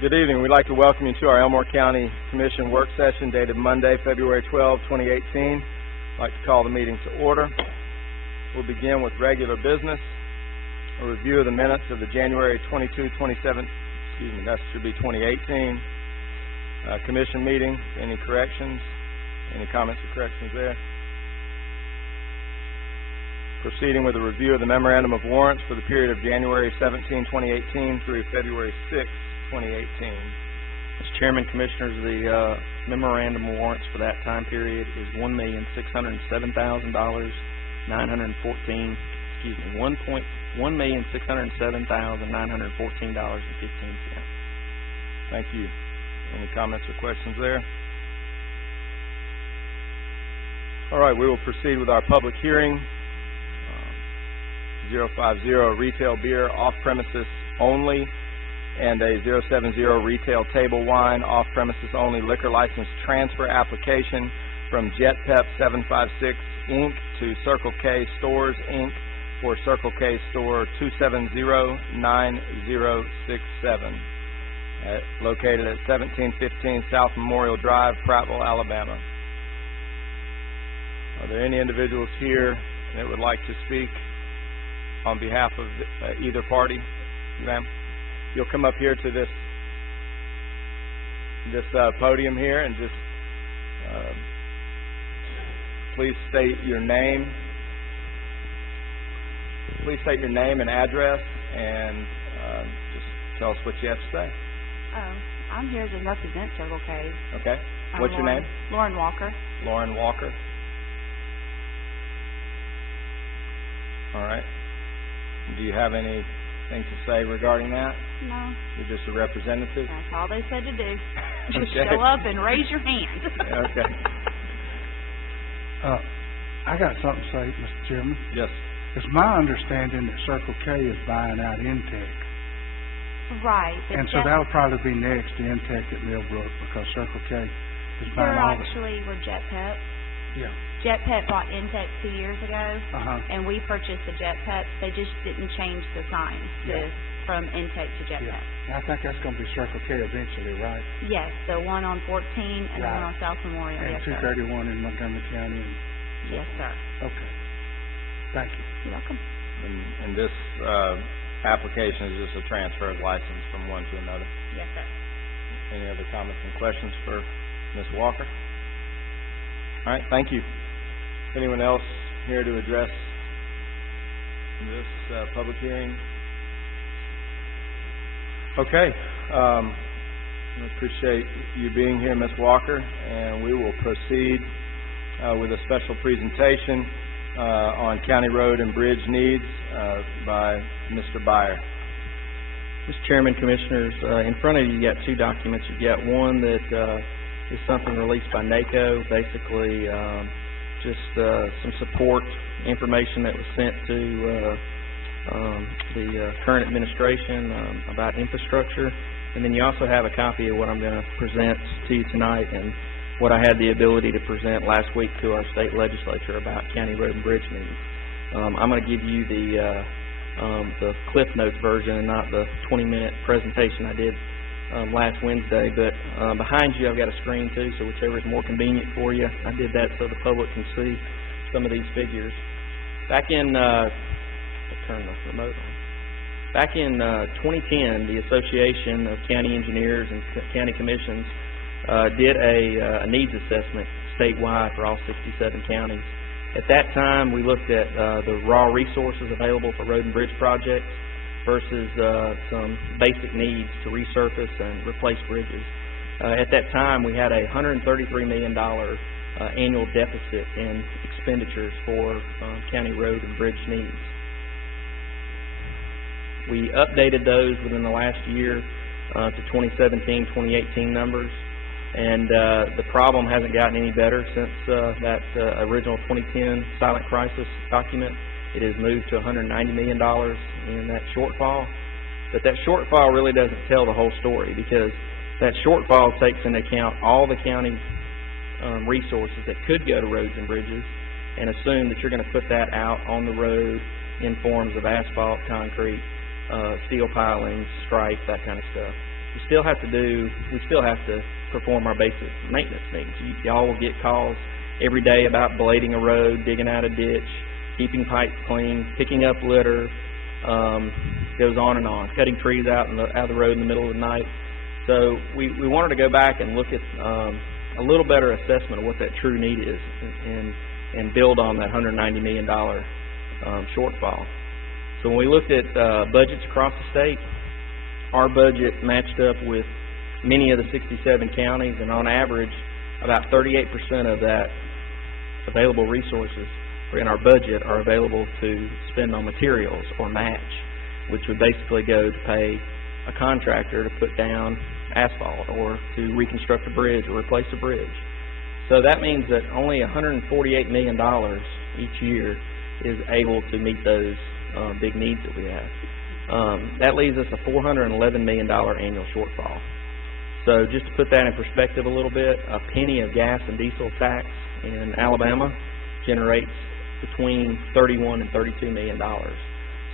Good evening. We'd like to welcome you to our Elmore County Commission work session dated Monday, February 12, 2018. I'd like to call the meeting to order. We'll begin with regular business, a review of the minutes of the January 22, 2018 commission meeting. Any corrections? Any comments or corrections there? Proceeding with a review of the memorandum of warrants for the period of January 17, 2018 through February 6, 2018. Mr. Chairman, Commissioners, the memorandum of warrants for that time period is $1,607,914. $1,607,914.15. Thank you. Any comments or questions there? All right, we will proceed with our public hearing. 050 retail beer off-premises only, and a 070 retail table wine off-premises only liquor license transfer application from Jet Pep 756 Inc. to Circle K Stores Inc. for Circle K Store 2709067, located at 1715 South Memorial Drive, Prattville, Alabama. Are there any individuals here that would like to speak on behalf of either party? Ma'am, you'll come up here to this podium here and just please state your name. Please state your name and address, and just tell us what you have to say. I'm here to represent Circle K. Okay. What's your name? Lauren Walker. Lauren Walker. All right. Do you have anything to say regarding that? No. You're just a representative? That's all they said to do. Just Okay. show up and raise your hand. Okay. I got something to say, Mr. Chairman. Yes. It's my understanding that Circle K is buying out Intech. Right. But And so that'll probably be next to Intech at Millbrook, because Circle K is buying they're all the... actually were Jet Pep. Yeah. Jet Pep bought Intech 2 years ago, Uh-huh. and we purchased the Jet Pep. They just didn't change the sign from Intech to Jet Yeah. Pep. And I think that's going to be Circle K eventually, right? Yes, the one on 14 and the Right. one on South Memorial. And Yes, sir. 231 in Montgomery County. Yes, sir. Okay. Thank you. You're welcome. And this application is just a transfer of license from one to another. Yes, sir. Any other comments and questions for Ms. Walker? All right, thank you. Anyone else here to address this public hearing? Okay. I appreciate you being here, Ms. Walker, and we will proceed with a special presentation on county road and bridge needs by Mr. Byer. Mr. Chairman, Commissioners, in front of you, you got two documents. You've got one that is something released by NACO, basically just some support information that was sent to the current administration about infrastructure. And then you also have a copy of what I'm going to present to you tonight, and what I had the ability to present last week to our state legislature about county road and bridge needs. I'm going to give you the Cliff Notes version and not the 20-minute presentation I did last Wednesday, but behind you I've got a screen too, so whichever is more convenient for you. I did that so the public can see some of these figures. Back in, I'll turn the remote on. Back in 2010, the Association of County Engineers and County Commissions did a needs assessment statewide for all 67 counties. At that time, we looked at the raw resources available for road and bridge projects versus some basic needs to resurface and replace bridges. At that time, we had a $133 million annual deficit in expenditures for county road and bridge needs. We updated those within the last year to 2017, 2018 numbers, and the problem hasn't gotten any better since that original 2010 silent crisis document. It has moved to $190 million in that shortfall, but that shortfall really doesn't tell the whole story, because that shortfall takes into account all the county resources that could go to roads and bridges, and assume that you're going to put that out on the road in forms of asphalt, concrete, steel pilings, stripe, that kind of stuff. we still have to perform our basic maintenance needs. Y'all will get calls every day about blading a road, digging out a ditch, keeping pipes clean, picking up litter, goes on and on, cutting trees out of the road in the middle of the night. So we wanted to go back and look at a little better assessment of what that true need is and build on that $190 million shortfall. So when we looked at budgets across the state, our budget matched up with many of the 67 counties, and on average, about 38% of that available resources in our budget are available to spend on materials or match, which would basically go to pay a contractor to put down asphalt or to reconstruct a bridge or replace a bridge. So that means that only $148 million each year is able to meet those big needs that we have. That leaves us a $411 million annual shortfall. So just to put that in perspective a little bit, a penny of gas and diesel tax in Alabama generates between $31 and $32 million.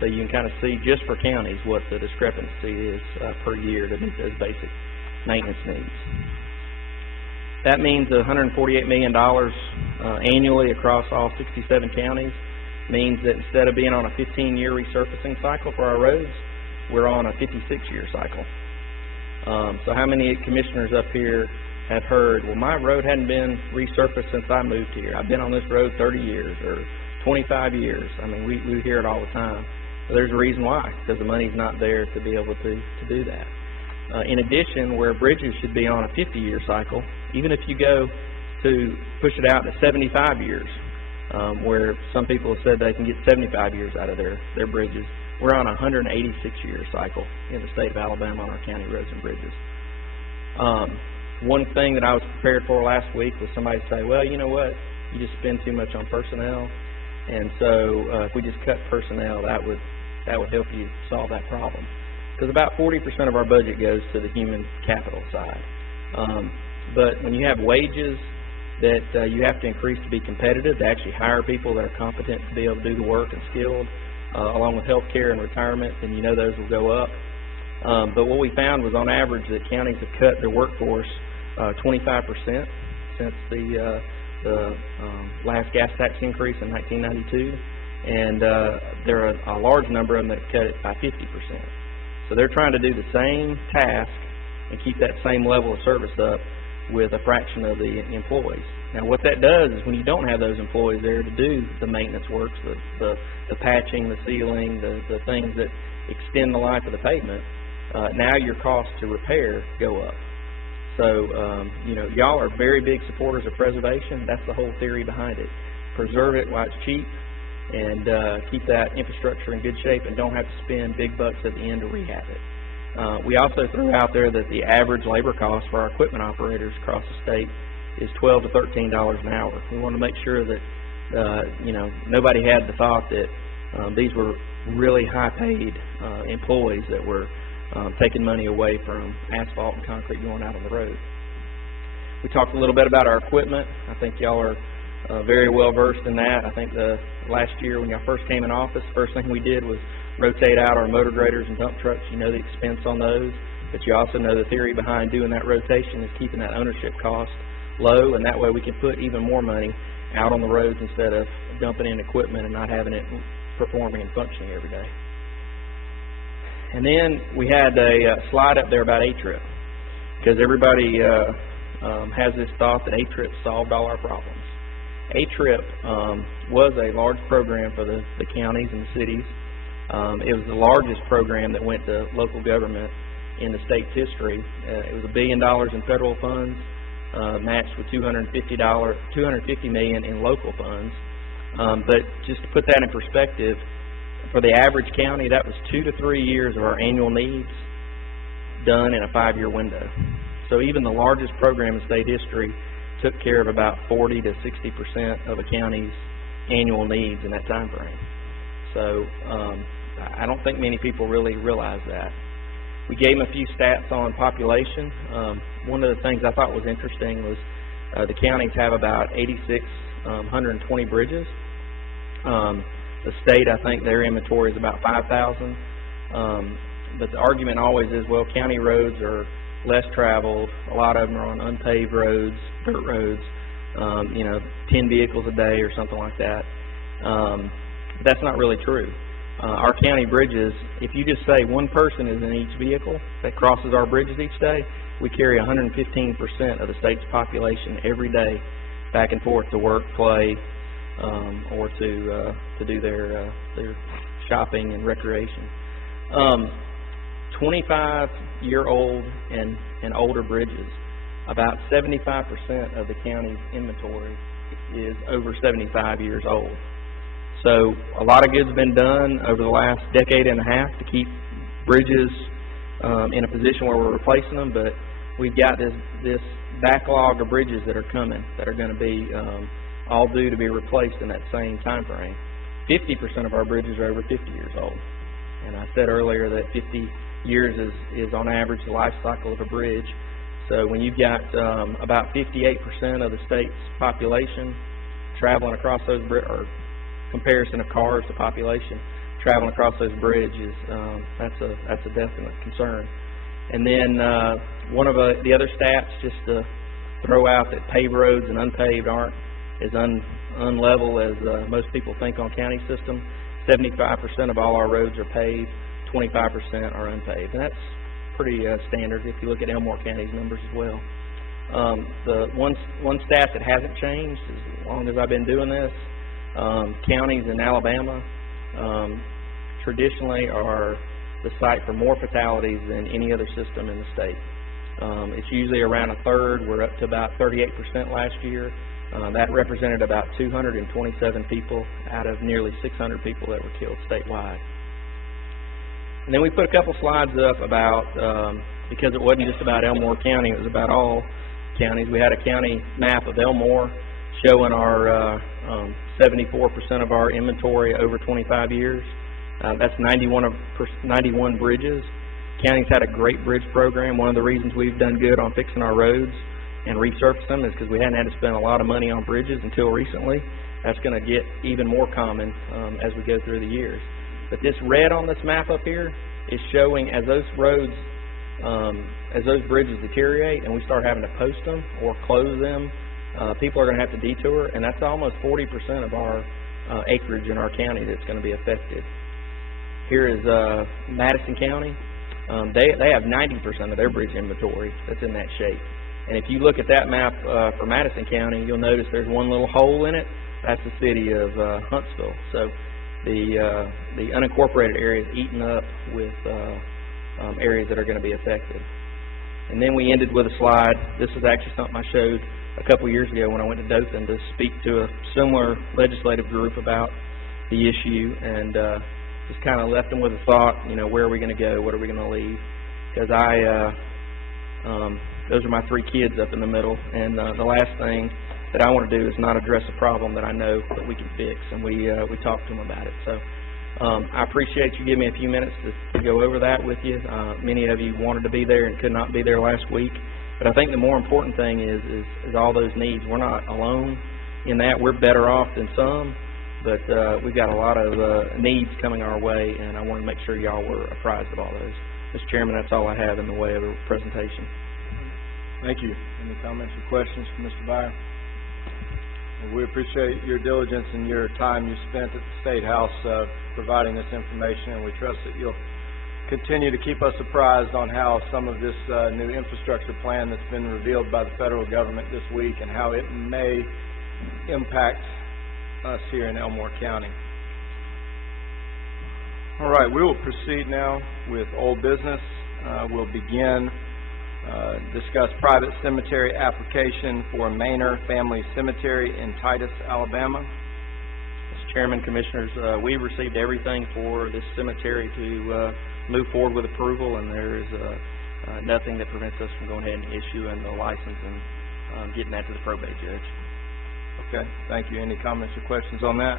So you can kind of see just for counties what the discrepancy is per year to meet those basic maintenance needs. That means $148 million annually across all 67 counties means that instead of being on a 15-year resurfacing cycle for our roads, we're on a 56-year cycle. So how many commissioners up here have heard, well, my road hadn't been resurfaced since I moved here. I've been on this road 30 years or 25 years. I mean, we hear it all the time. But there's a reason why, because the money's not there to be able to do that. In addition, where bridges should be on a 50-year cycle, even if you go to push it out to 75 years, where some people have said they can get 75 years out of their bridges, we're on a 186-year cycle in the state of Alabama on our county roads and bridges. One thing that I was prepared for last week was somebody to say, well, you know what, you just spend too much on personnel, and so if we just cut personnel, that would help you solve that problem. Because about 40% of our budget goes to the human capital side. But when you have wages that you have to increase to be competitive, to actually hire people that are competent to be able to do the work and skilled, along with health care and retirement, then you know those will go up. But what we found was on average that counties have cut their workforce 25% since the last gas tax increase in 1992, and there are a large number of them that cut it by 50%. So they're trying to do the same task and keep that same level of service up with a fraction of the employees. Now what that does is when you don't have those employees there to do the maintenance works, the patching, the sealing, the things that extend the life of the pavement, now your costs to repair go up. So, you know, y'all are very big supporters of preservation. That's the whole theory behind it. Preserve it while it's cheap and keep that infrastructure in good shape and don't have to spend big bucks at the end to rehab it. We also threw out there that the average labor cost for our equipment operators across the state is $12 to $13 an hour. We want to make sure that, you know, nobody had the thought that these were really high-paid employees that were taking money away from asphalt and concrete going out on the road. We talked a little bit about our equipment. I think y'all are very well versed in that. I think the last year when y'all first came in office, the first thing we did was rotate out our motor graders and dump trucks. You know the expense on those, but you also know the theory behind doing that rotation is keeping that ownership cost low, and that way we can put even more money out on the roads instead of dumping in equipment and not having it performing and functioning every day. And then we had a slide up there about A-Trip, because everybody has this thought that A-Trip solved all our problems. A-Trip was a large program for the counties and the cities. It was the largest program that went to local government in the state's history. It was $1 billion in federal funds, matched with $250 million in local funds. But just to put that in perspective, for the average county, that was 2 to 3 years of our annual needs done in a 5-year window. So even the largest program in state history took care of about 40 to 60% of a county's annual needs in that time frame. So I don't think many people really realize that. We gave them a few stats on population. One of the things I thought was interesting was the counties have about 8,620 bridges. The state, I think their inventory is about 5,000. But the argument always is, well, county roads are less traveled. A lot of them are on unpaved roads, dirt roads, 10 vehicles a day or something like that. That's not really true. Our county bridges, if you just say one person is in each vehicle that crosses our bridges each day, we carry 115% of the state's population every day back and forth to work, play, or to do their shopping and recreation. 25-year-old and older bridges, about 75% of the county's inventory is over 75 years old. So a lot of good's been done over the last decade and a half to keep bridges in a position where we're replacing them, but we've got this backlog of bridges that are coming that are going to be all due to be replaced in that same time frame. 50% of our bridges are over 50 years old. And I said earlier that 50 years is on average the life cycle of a bridge. So when you've got about 58% of the state's population traveling across those or comparison of cars to population traveling across those bridges, that's a definite concern. And then one of the other stats, just to throw out, that paved roads and unpaved aren't as unlevel as most people think on county system. 75% of all our roads are paved, 25% are unpaved, and that's pretty standard if you look at Elmore County's numbers as well. The one stat that hasn't changed as long as I've been doing this, counties in Alabama traditionally are the site for more fatalities than any other system in the state. It's usually around a third. We're up to about 38% last year. That represented about 227 people out of nearly 600 people that were killed statewide. And then we put a couple slides up about, because it wasn't just about Elmore County, it was about all counties. We had a county map of Elmore showing our 74% of our inventory over 25 years. That's 91 bridges. County's had a great bridge program. One of the reasons we've done good on fixing our roads and resurface them is because we hadn't had to spend a lot of money on bridges until recently. That's going to get even more common as we go through the years. But this red on this map up here is showing as those roads, as those bridges deteriorate and we start having to post them or close them, people are going to have to detour, and that's almost 40% of our acreage in our county that's going to be affected. Here is Madison County. They have 90% of their bridge inventory that's in that shape. And if you look at that map for Madison County, you'll notice there's one little hole in it. That's the city of Huntsville. So the unincorporated area is eaten up with areas that are going to be affected. And then we ended with a slide. This is actually something I showed a couple years ago when I went to Dothan to speak to a similar legislative group about the issue, and just kind of left them with a thought, where are we going to go? What are we going to leave? Because those are my three kids up in the middle, and the last thing that I want to do is not address a problem that I know that we can fix, and we talked to them about it. So I appreciate you giving me a few minutes to go over that with you. Many of you wanted to be there and could not be there last week, but I think the more important thing is all those needs. We're not alone in that. We're better off than some, but we've got a lot of needs coming our way, and I want to make sure y'all were apprised of all those. Mr. Chairman, that's all I have in the way of a presentation. Thank you. Any comments or questions from Mr. Byer? Well, we appreciate your diligence and your time you spent at the State House providing this information, and we trust that you'll continue to keep us apprised on how some of this new infrastructure plan that's been revealed by the federal government this week and how it may impact us here in Elmore County. All right, we will proceed now with old business. We'll begin discuss private cemetery application for Manor Family Cemetery in Titus, Alabama. Mr. Chairman, Commissioners, we received everything for this cemetery to move forward with approval, and there is nothing that prevents us from going ahead and issuing the license and getting that to the probate judge. Okay, thank you. Any comments or questions on that?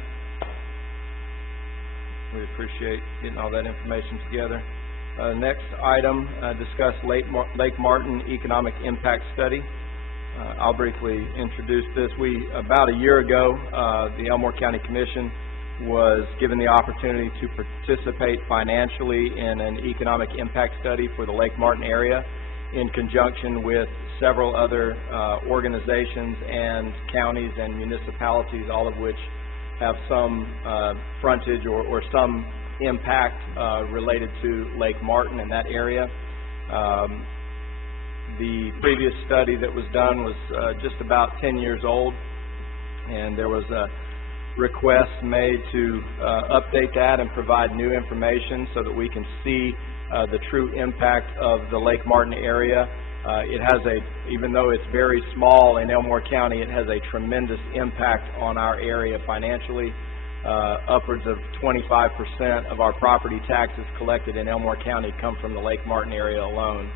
We appreciate getting all that information together. Next item, discuss Lake Martin Economic Impact Study. I'll briefly introduce this. About a year ago, the Elmore County Commission was given the opportunity to participate financially in an economic impact study for the Lake Martin area. in conjunction with several other organizations and counties and municipalities, all of which have some frontage or some impact related to Lake Martin in that area. The previous study that was done was just about 10 years old, and there was a request made to update that and provide new information so that we can see the true impact of the Lake Martin area. It has even though it's very small in Elmore County, it has a tremendous impact on our area financially. Upwards of 25% of our property taxes collected in Elmore County come from the Lake Martin area alone.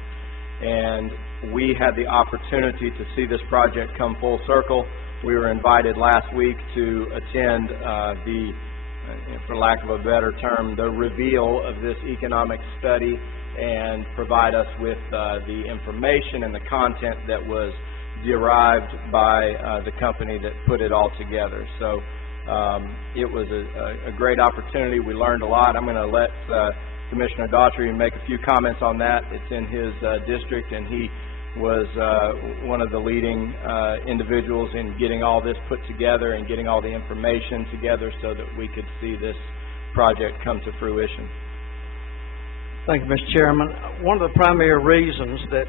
And we had the opportunity to see this project come full circle. We were invited last week to attend for lack of a better term, the reveal of this economic study and provide us with the information and the content that was derived by the company that put it all together. So it was a great opportunity. We learned a lot. I'm going to let Commissioner Daughtry make a few comments on that. It's in his district, and he was one of the leading individuals in getting all this put together and getting all the information together so that we could see this project come to fruition. Thank you, Mr. Chairman. One of the primary reasons that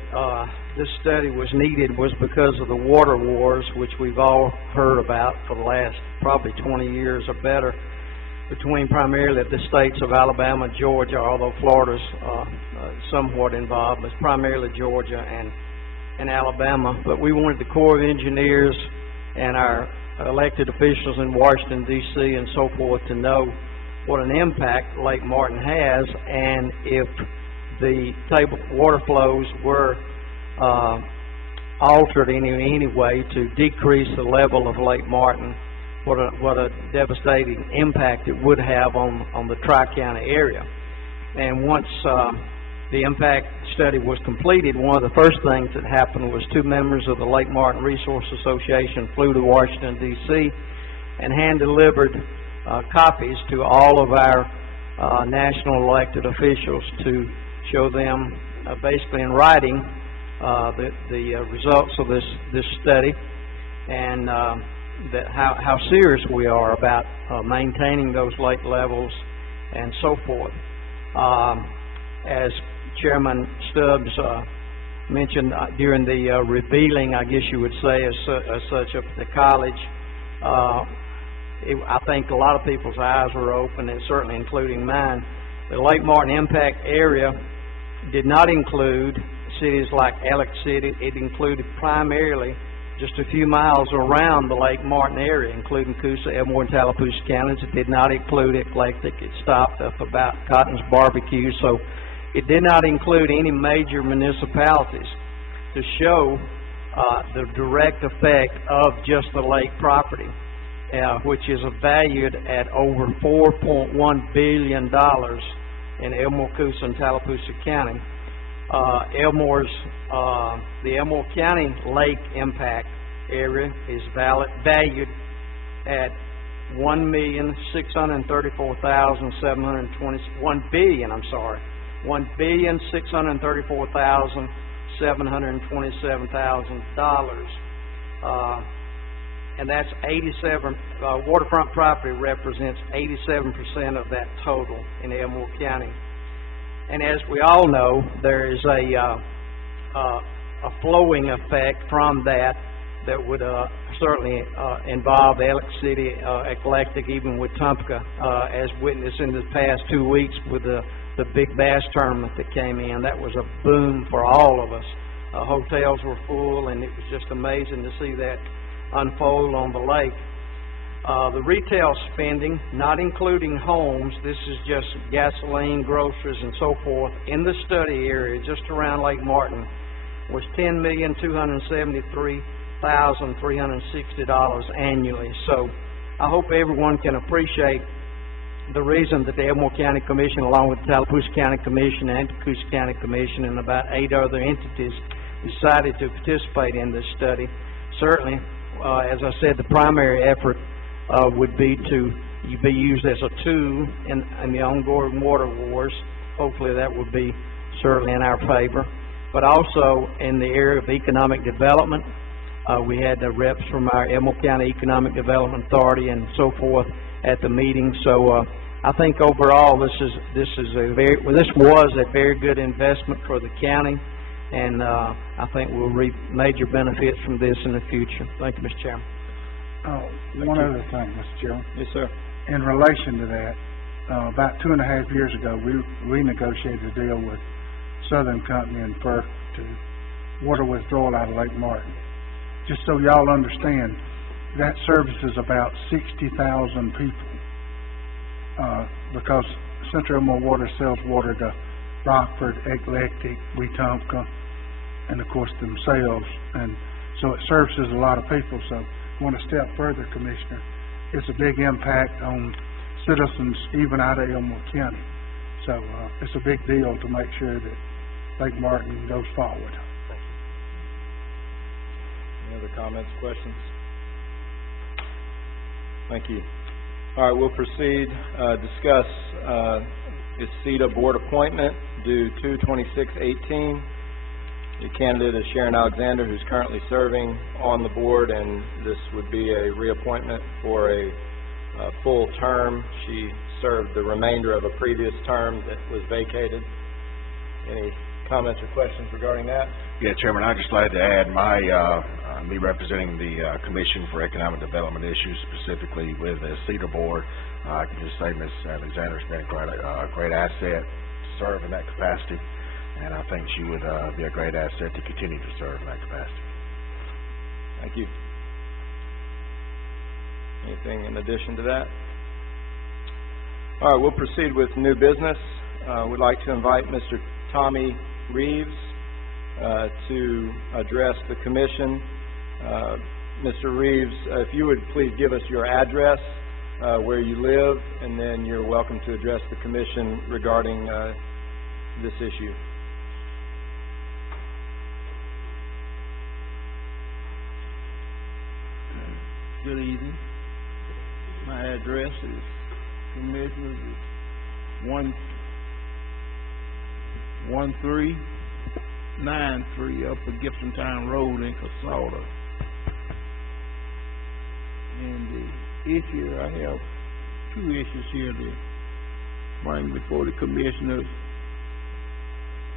this study was needed was because of the water wars, which we've all heard about for the last probably 20 years or better, between primarily the states of Alabama, Georgia, although Florida's somewhat involved, but primarily Georgia and Alabama. But we wanted the Corps of Engineers and our elected officials in Washington, D.C. and so forth to know what an impact Lake Martin has, and if the table water flows were altered in any way to decrease the level of Lake Martin, what a devastating impact it would have on the Tri-County area. And once the impact study was completed, one of the first things that happened was two members of the Lake Martin Resource Association flew to Washington, D.C. and hand-delivered copies to all of our national elected officials to show them basically in writing the results of this study, and that how serious we are about maintaining those lake levels and so forth. As Chairman Stubbs mentioned during the revealing, I guess you would say, as such, of the college, I think a lot of people's eyes were open, and certainly including mine. The Lake Martin impact area did not include cities like Alex City. It included primarily just a few miles around the Lake Martin area, including Coosa, Elmore, and Tallapoosa counties. It did not include Eclectic. It stopped up about Cotton's Barbecue. So it did not include any major municipalities to show the direct effect of just the lake property, which is valued at over $4.1 billion in Elmore, Coosa, and Tallapoosa County. The Elmore County Lake Impact Area is valued at $1,634,727,000, and that's 87. Waterfront property represents 87% of that total in Elmore County. And as we all know, there is a flowing effect from that would certainly involve Alex City, Eclectic, even with Tumpka, as witnessed in the past 2 weeks with the big bass tournament that came in. That was a boom for all of us. Hotels were full, and it was just amazing to see that unfold on the lake. The retail spending, not including homes, this is just gasoline, groceries, and so forth, in the study area just around Lake Martin, was $10,273,360 annually. So I hope everyone can appreciate the reason that the Elmore County Commission, along with the Tallapoosa County Commission and the Coosa County Commission and about 8 other entities, decided to participate in this study. Certainly, as I said, the primary effort would be to be used as a tool in the ongoing water wars. Hopefully that would be certainly in our favor. but also in the area of economic development. We had the reps from our Elmo County Economic Development Authority and so forth at the meeting. So I think overall this was a very good investment for the county, and I think we'll reap major benefits from this in the future. Thank you, Mr. Chairman. One other thing, Mr. Chairman. Yes, sir. In relation to that, about 2.5 years ago, we renegotiated a deal with Southern Company and FERC to water withdrawal out of Lake Martin. Just so y'all understand, that services about 60,000 people, because Central Illinois Water sells water to Rockford, Eclectic, Wetumpka, and of course themselves, and so it services a lot of people. So going a step further, Commissioner, it's a big impact on citizens even out of Elmo County. So it's a big deal to make sure that Lake Martin goes forward. Any other comments, questions? Thank you. All right, we'll proceed. Discuss the CETA board appointment due 2/26/18. The candidate is Sharon Alexander, who's currently serving on the board, and this would be a reappointment for a full term. She served the remainder of a previous term that was vacated. Any comments or questions regarding that? Yeah, Chairman, I'd just like to add me representing the Commission for Economic Development Issues, specifically with the CETA board. I can just say Ms. Alexander's been a great asset to serve in that capacity, and I think she would be a great asset to continue to serve in that capacity. Thank you. Anything in addition to that? All right, we'll proceed with new business. We'd like to invite Mr. Tommy Reeves to address the commission. Mr. Reeves, if you would please give us your address, where you live, and then you're welcome to address the commission regarding this issue. Good evening. My address is, Commissioners, is 1393 Upper Gibsontown Road in Casada. And the issue, I have two issues here to bring before the commissioners.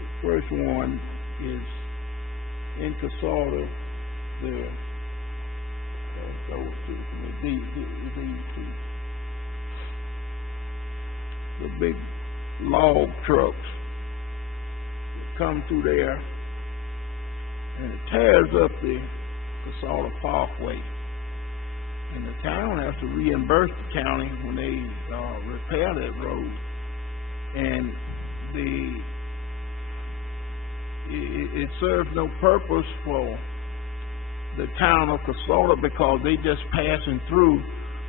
The first one is in Casada, the big log trucks that come through there, and it tears up the Casada Parkway. And the town has to reimburse the county when they repair that road. And it serves no purpose for the town of Casada because they just passing through.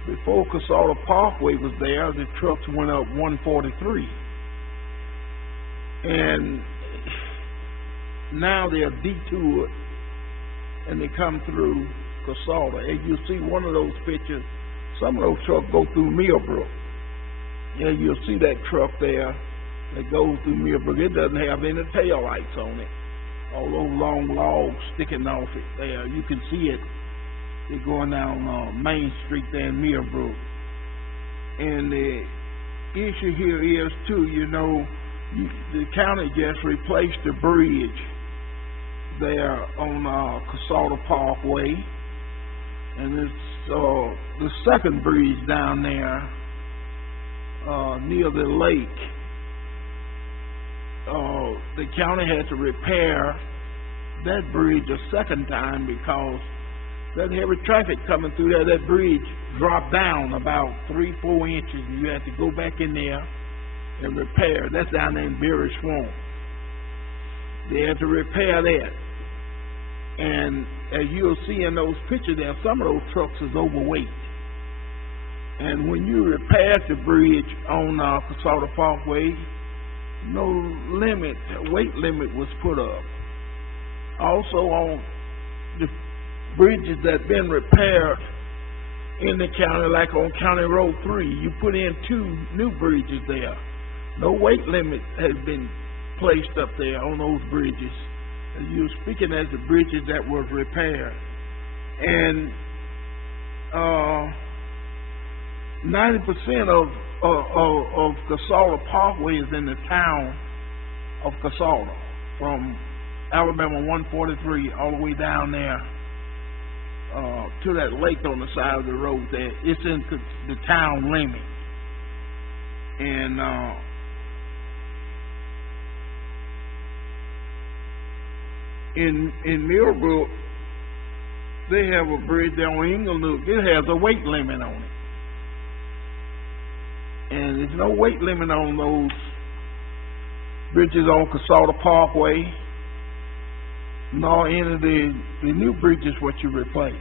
Before Casada Parkway was there, the trucks went up 143. And now they're detoured and they come through Casada. And you see one of those pictures, some of those trucks go through Millbrook. Yeah, you'll see that truck there that goes through Millbrook. It doesn't have any tail lights on it. All those long logs sticking off it there. You can see it. They're going down Main Street there in Millbrook. And the issue here is, too, the county just replaced the bridge there on Casada Parkway. And it's the second bridge down there near the lake. The county had to repair that bridge a second time because that heavy traffic coming through there, that bridge dropped down about 3-4 inches, and you had to go back in there and repair. That's down there in Berry Swamp. They had to repair that. And as you'll see in those pictures there, some of those trucks is overweight. And when you repair the bridge on Casada Parkway, no limit, weight limit was put up. Also on the bridges that been repaired in the county, like on County Road 3, you put in 2 new bridges there. No weight limit has been placed up there on those bridges. you're speaking as the bridges that was repaired. And 90% of Casala Parkway is in the town of Casala, from Alabama 143 all the way down there to that lake on the side of the road there. It's in the town limit. And in Millbrook, they have a bridge there on Inglenook. It has a weight limit on it. And there's no weight limit on those bridges on Casala Parkway, nor any of the new bridges what you replace.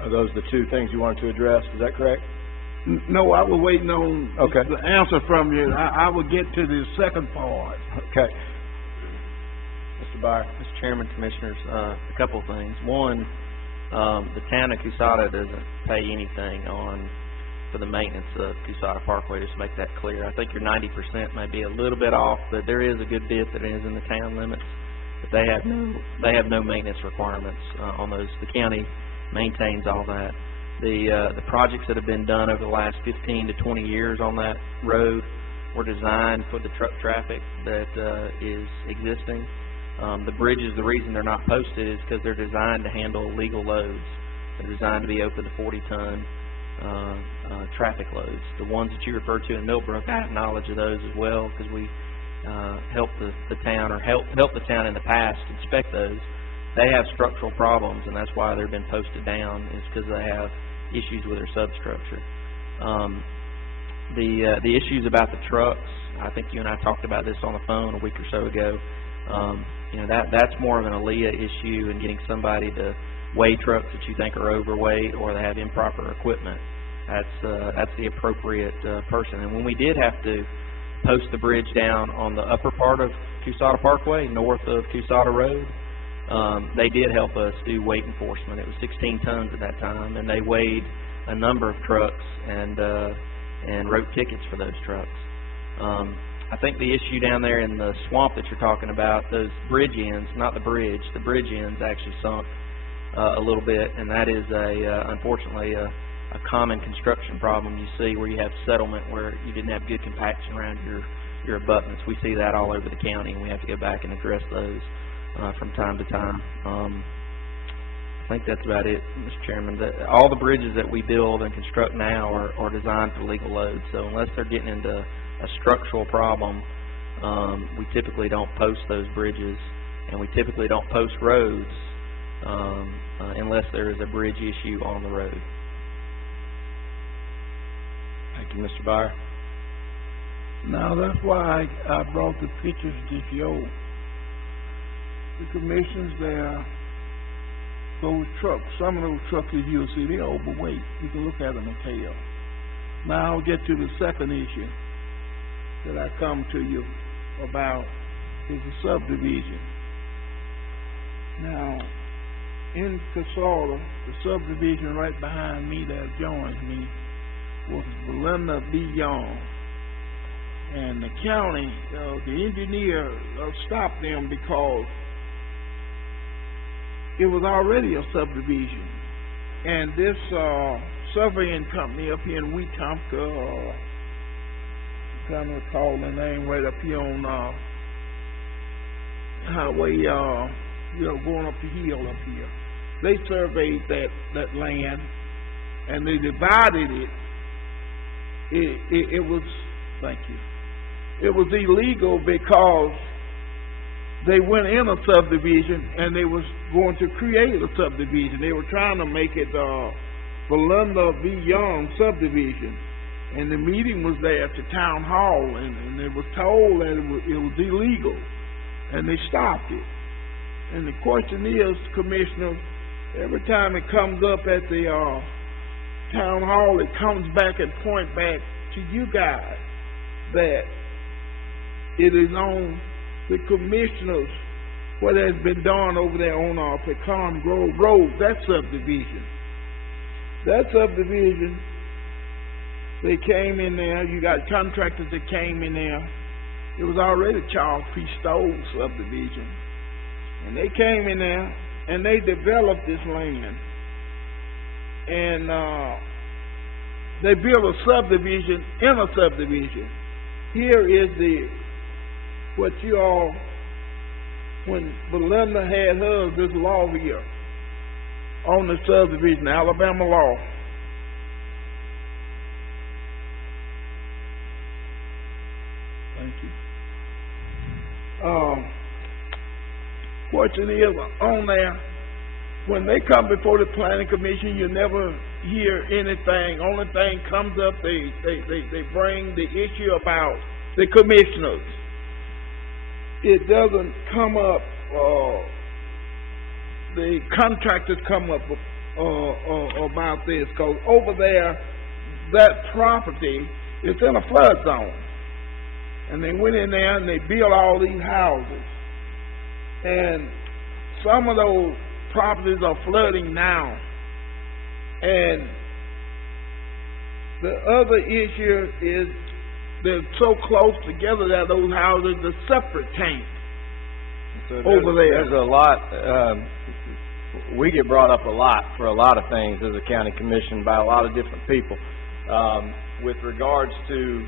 Are those the two things you wanted to address? Is that correct? No, I was waiting on Okay. the answer from you. I will get to the second part. Okay. Mr. Byer. Mr. Chairman, Commissioners, a couple of things. One, the town of Cusata doesn't pay anything for the maintenance of Cusata Parkway, just to make that clear. I think your 90% may be a little bit off, but there is a good bit that is in the town limits. But they have no maintenance requirements on those. The county maintains all that. The projects that have been done over the last 15 to 20 years on that road were designed for the truck traffic that is existing. The bridges, the reason they're not posted is because they're designed to handle legal loads. They're designed to be open to 40-ton traffic loads. The ones that you refer to in Millbrook, I have knowledge of those as well, because we helped the town, or helped the town in the past inspect those. They have structural problems, and that's why they've been posted down, is because they have issues with their substructure. The issues about the trucks, I think you and I talked about this on the phone a week or so ago. That's more of an ALEA issue, and getting somebody to weigh trucks that you think are overweight or they have improper equipment. That's the appropriate person. And when we did have to post the bridge down on the upper part of Cusata Parkway, north of Cusata Road, they did help us do weight enforcement. It was 16 tons at that time, and they weighed a number of trucks and wrote tickets for those trucks. I think the issue down there in the swamp that you're talking about, those bridge ends, not the bridge ends actually sunk a little bit, and that is unfortunately a common construction problem you see, where you have settlement where you didn't have good compaction around your abutments. We see that all over the county, and we have to go back and address those from time to time. I think that's about it, Mr. Chairman. All the bridges that we build and construct now are designed for legal loads, so unless they're getting into a structural problem, we typically don't post those bridges, and we typically don't post roads unless there is a bridge issue on the road. Thank you, Mr. Byer. Now, that's why I brought the pictures to show the commissions there. Those trucks, some of those trucks you'll see, they're overweight. You can look at them and tell. Now I'll get to the second issue that I come to you about, is the subdivision. Now, in Casala, the subdivision right behind me that joins me was Belinda B. Young. And the county, the engineer stopped them because it was already a subdivision. And this surveying company up here in Wetumpka, I'm trying to recall the name, right up here on highway, going up the hill up here. They surveyed that land, and they divided it. It was, thank you, it was illegal because they went in a subdivision and they was going to create a subdivision. They were trying to make it Belinda V. Young subdivision. And the meeting was there at the town hall, and they were told that it was illegal, and they stopped it. And the question is, Commissioner, every time it comes up at the town hall, it comes back and point back to you guys. that it is on the commissioners what has been done over there on Pecan Grove Road, that subdivision. That subdivision, they came in there, you got contractors that came in there. It was already Charles P. Stowe subdivision. And they came in there and they developed this land. And they built a subdivision in a subdivision. Here is what you all, when Belinda had hers, this law here on the subdivision, Alabama law. Thank you. Question is, on there, when they come before the planning commission, you never hear anything. Only thing comes up, they bring the issue about the commissioners. It doesn't come up, the contractors come up about this, because over there, that property is in a flood zone. And they went in there and they built all these houses. And some of those properties are flooding now. And the other issue is they're so close together that those houses are separate tanks. So over there. There's a lot, we get brought up a lot for a lot of things as a county commission by a lot of different people. With regards to,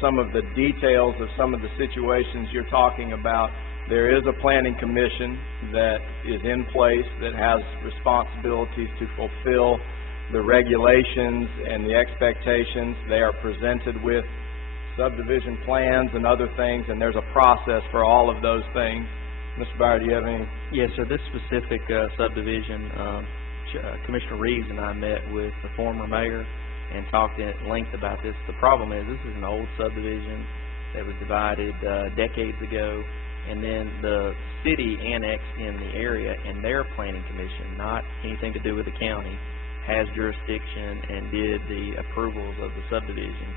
some of the details of some of the situations you're talking about, there is a planning commission that is in place that has responsibilities to fulfill the regulations and the expectations. They are presented with subdivision plans and other things, and there's a process for all of those things. Mr. Byer, do you have any? Yes, sir. This specific subdivision, Commissioner Reeves and I met with the former mayor and talked at length about this. The problem is this is an old subdivision that was divided decades ago, and then the city annexed in the area, and their planning commission, not anything to do with the county, has jurisdiction and did the approvals of the subdivision.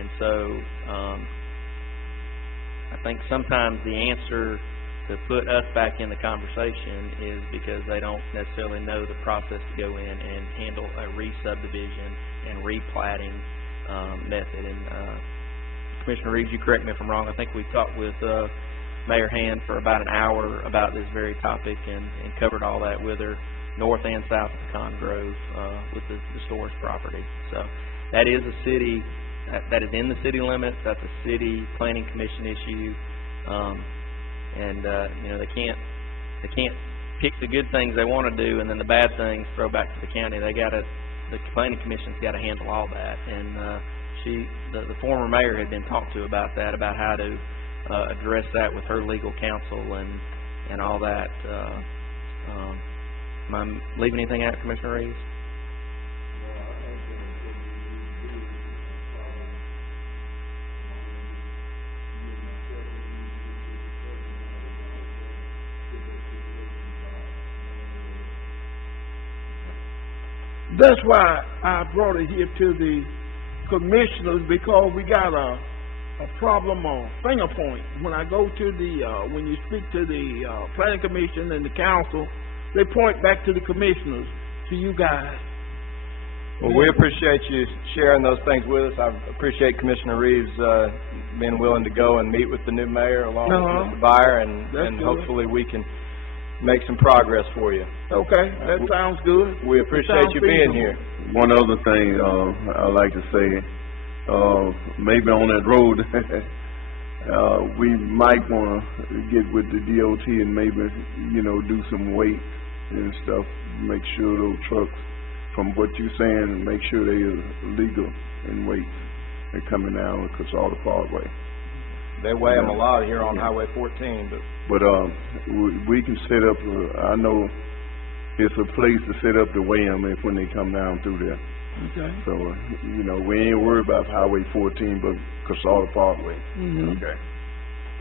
And so I think sometimes the answer to put us back in the conversation is because they don't necessarily know the process to go in and handle a re-subdivision and replatting method. And Commissioner Reeves, you correct me if I'm wrong, I think we talked with Mayor Hand for about an hour about this very topic and covered all that with her, north and south of Pecan Grove, with the storage property. So that is a city, that is in the city limits. That's a city planning commission issue. They can't pick the good things they want to do and then the bad things throw back to the county. The planning commission's got to handle all that. And the former mayor had been talked to about that, about how to address that with her legal counsel and all that. Am I leaving anything out, Commissioner Reeves? That's why I brought it here to the commissioners, because we got a problem on finger point. When I go to when you speak to the planning commission and the council, they point back to the commissioners, to you guys. Well, we appreciate you sharing those things with us. I appreciate Commissioner Reeves being willing to go and meet with the new mayor along with Mr. Byer, and hopefully we can make some progress for you. Okay, that sounds good. We appreciate you being here. One other thing I'd like to say, maybe on that road, we might want to get with the DOT and maybe, do some weight and stuff, make sure those trucks, from what you're saying, make sure they are legal in weight. They're coming down the Casada Parkway. They weigh them a lot here on Highway 14, but we can set up. I know it's a place to set up to weigh them when they come down through there. Okay. So we ain't worried about Highway 14, but Casada Parkway. Mm-hmm. Okay.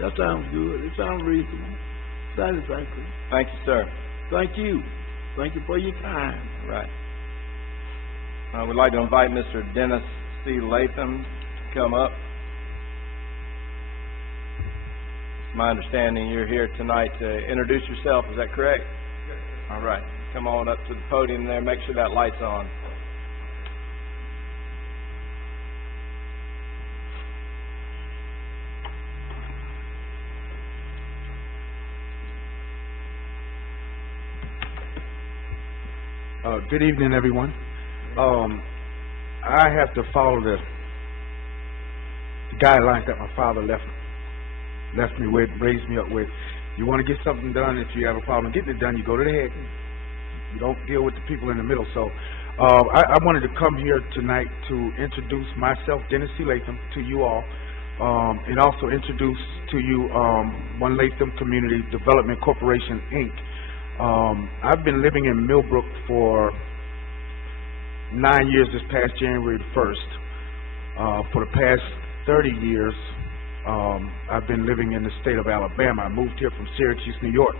That sounds good. It sounds reasonable. Satisfactory. Thank you, sir. Thank you. Thank you for your time. Right. We'd like to invite Mr. Dennis C. Latham to come up. my understanding you're here tonight to introduce yourself. Is that correct? All right. Come on up to the podium there. Make sure that light's on. Good evening, everyone. I have to follow the guidelines that my father left me with, raised me up with. You want to get something done, if you have a problem getting it done, you go to the head. You don't deal with the people in the middle. So I wanted to come here tonight to introduce myself, Dennis C. Latham, to you all, and also introduce to you One Latham Community Development Corporation, Inc. I've been living in Millbrook for 9 years this past January 1st. For the past 30 years, I've been living in the state of Alabama. I moved here from Syracuse, New York.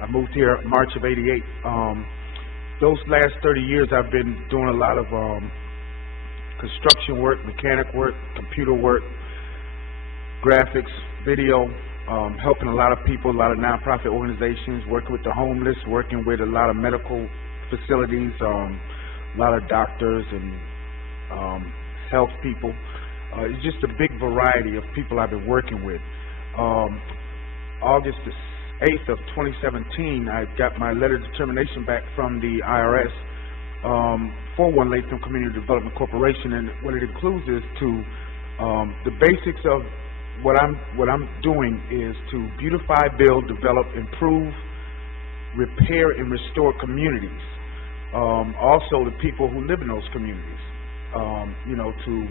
I moved here March of '88. Those last 30 years, I've been doing a lot of construction work, mechanic work, computer work, graphics, video, helping a lot of people, a lot of nonprofit organizations, working with the homeless, working with a lot of medical facilities, a lot of doctors and health people. It's just a big variety of people I've been working with. August the 8th of 2017, I got my letter of determination back from the IRS for One Latham Community Development Corporation, and what it includes is to the basics of what I'm doing is to beautify, build, develop, improve, repair, and restore communities. Also, the people who live in those communities. To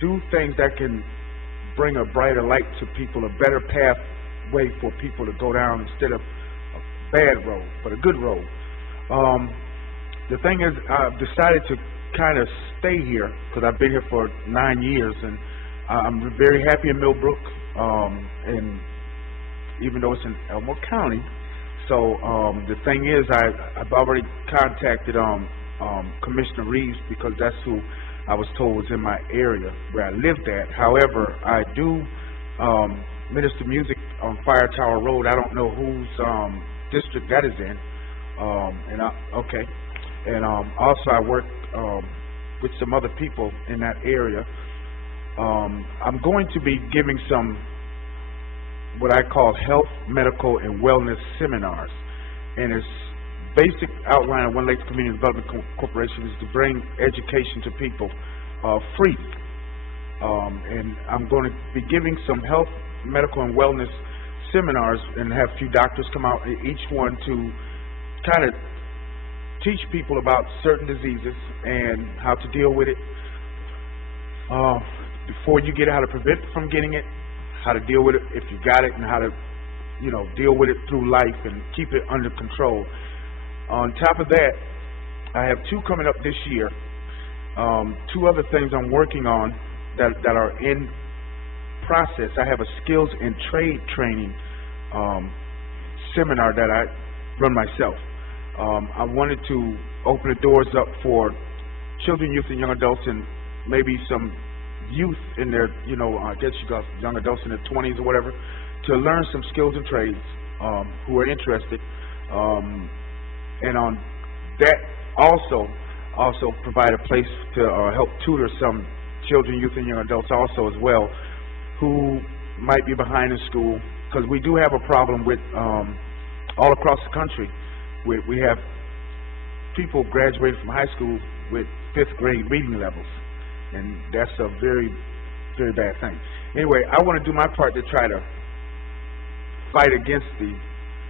do things that can bring a brighter light to people, a better pathway for people to go down instead of a bad road, but a good road. The thing is, I've decided to kind of stay here because I've been here for 9 years, and I'm very happy in Millbrook, and even though it's in Elmore County. So the thing is, I've already contacted Commissioner Reeves because that's who I was told was in my area where I lived at. However, I do minister music on Fire Tower Road. I don't know whose district that is in. And also I work with some other people in that area. I'm going to be giving some what I call health, medical, and wellness seminars, and it's basic outline of One Latham Community Development Corporation is to bring education to people free. And I'm going to be giving some health, medical, and wellness seminars and have a few doctors come out, each one to kind of teach people about certain diseases and how to deal with it before you get it, how to prevent from getting it, how to deal with it if you got it, and how to, deal with it through life and keep it under control. On top of that, I have 2 coming up this year. 2 other things I'm working on that are in process. I have a skills and trade training seminar that I run myself. I wanted to open the doors up for children, youth, and young adults, and maybe some youth in their, I guess you got young adults in their 20s or whatever, to learn some skills and trades who are interested. And on that also provide a place to help tutor some children, youth, and young adults also as well who might be behind in school, because we do have a problem with all across the country. We have people graduating from high school with 5th grade reading levels, and that's a very, very bad thing. Anyway, I want to do my part to try to fight against the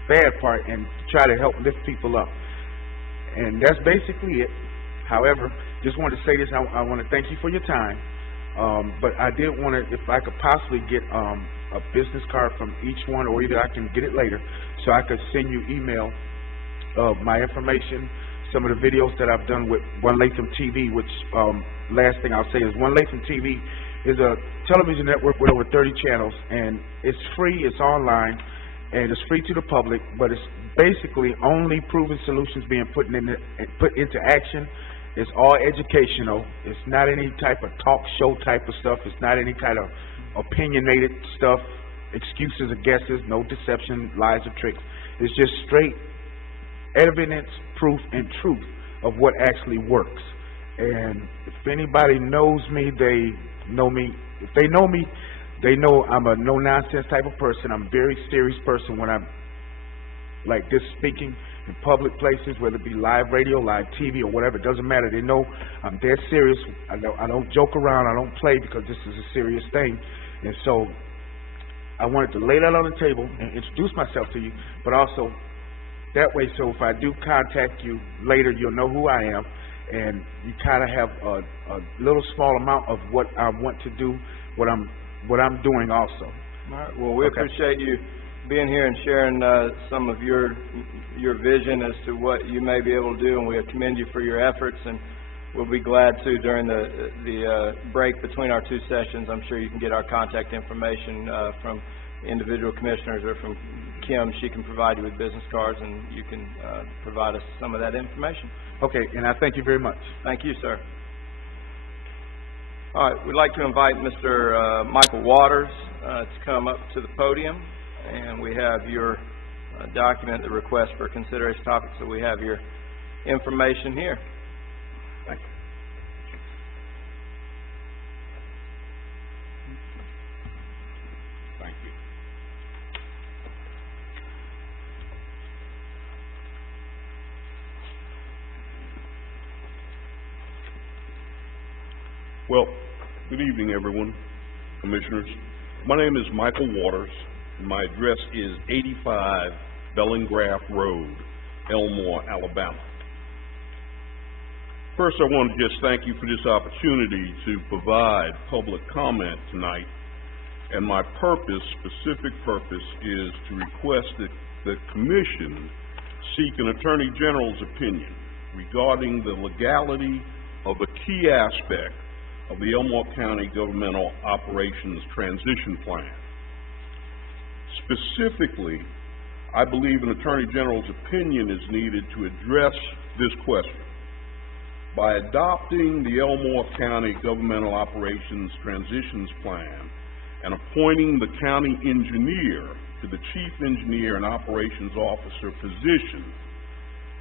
bad part and try to help lift people up. And that's basically it. However, just wanted to say this, I want to thank you for your time, but I did want to, if I could possibly get a business card from each one, or either I can get it later, so I could send you email of my information, some of the videos that I've done with One Latham TV, which, last thing I'll say is One Latham TV is a television network with over 30 channels, and it's free, it's online, and it's free to the public, but it's basically only proven solutions being put into action. It's all educational. It's not any type of talk show type of stuff. It's not any kind of opinionated stuff. excuses or guesses, no deception, lies or tricks. It's just straight evidence, proof, and truth of what actually works. And if anybody knows me, they know me. If they know me, they know I'm a no-nonsense type of person. I'm a very serious person when I'm like this, speaking in public places, whether it be live radio, live TV, or whatever. It doesn't matter. They know I'm dead serious. I don't joke around. I don't play, because this is a serious thing. And so I wanted to lay that on the table and introduce myself to you, but also that way, so if I do contact you later, you'll know who I am, and you kind of have a little small amount of what I want to do, what I'm doing also. All right. Well, we appreciate you being here and sharing some of your vision as to what you may be able to do, and we commend you for your efforts. And we'll be glad to, during the break between our two sessions, I'm sure you can get our contact information from individual commissioners or from Kim. She can provide you with business cards, and you can provide us some of that information. Okay, and I thank you very much. Thank you, sir. All right, we'd like to invite Mr. Michael Waters to come up to the podium, and we have your document, the request for consideration topic, so we have your information here. Thank you. Thank you. Well, good evening, everyone, commissioners. My name is Michael Waters, and my address is 85 Bellingraph Road, Elmore, Alabama. First, I want to just thank you for this opportunity to provide public comment tonight, and my specific purpose, is to request that the Commission seek an Attorney General's opinion regarding the legality of a key aspect of the Elmore County Governmental Operations Transition Plan. Specifically, I believe an Attorney General's opinion is needed to address this question. By adopting the Elmore County Governmental Operations Transitions Plan and appointing the county engineer to the Chief Engineer and Operations Officer position,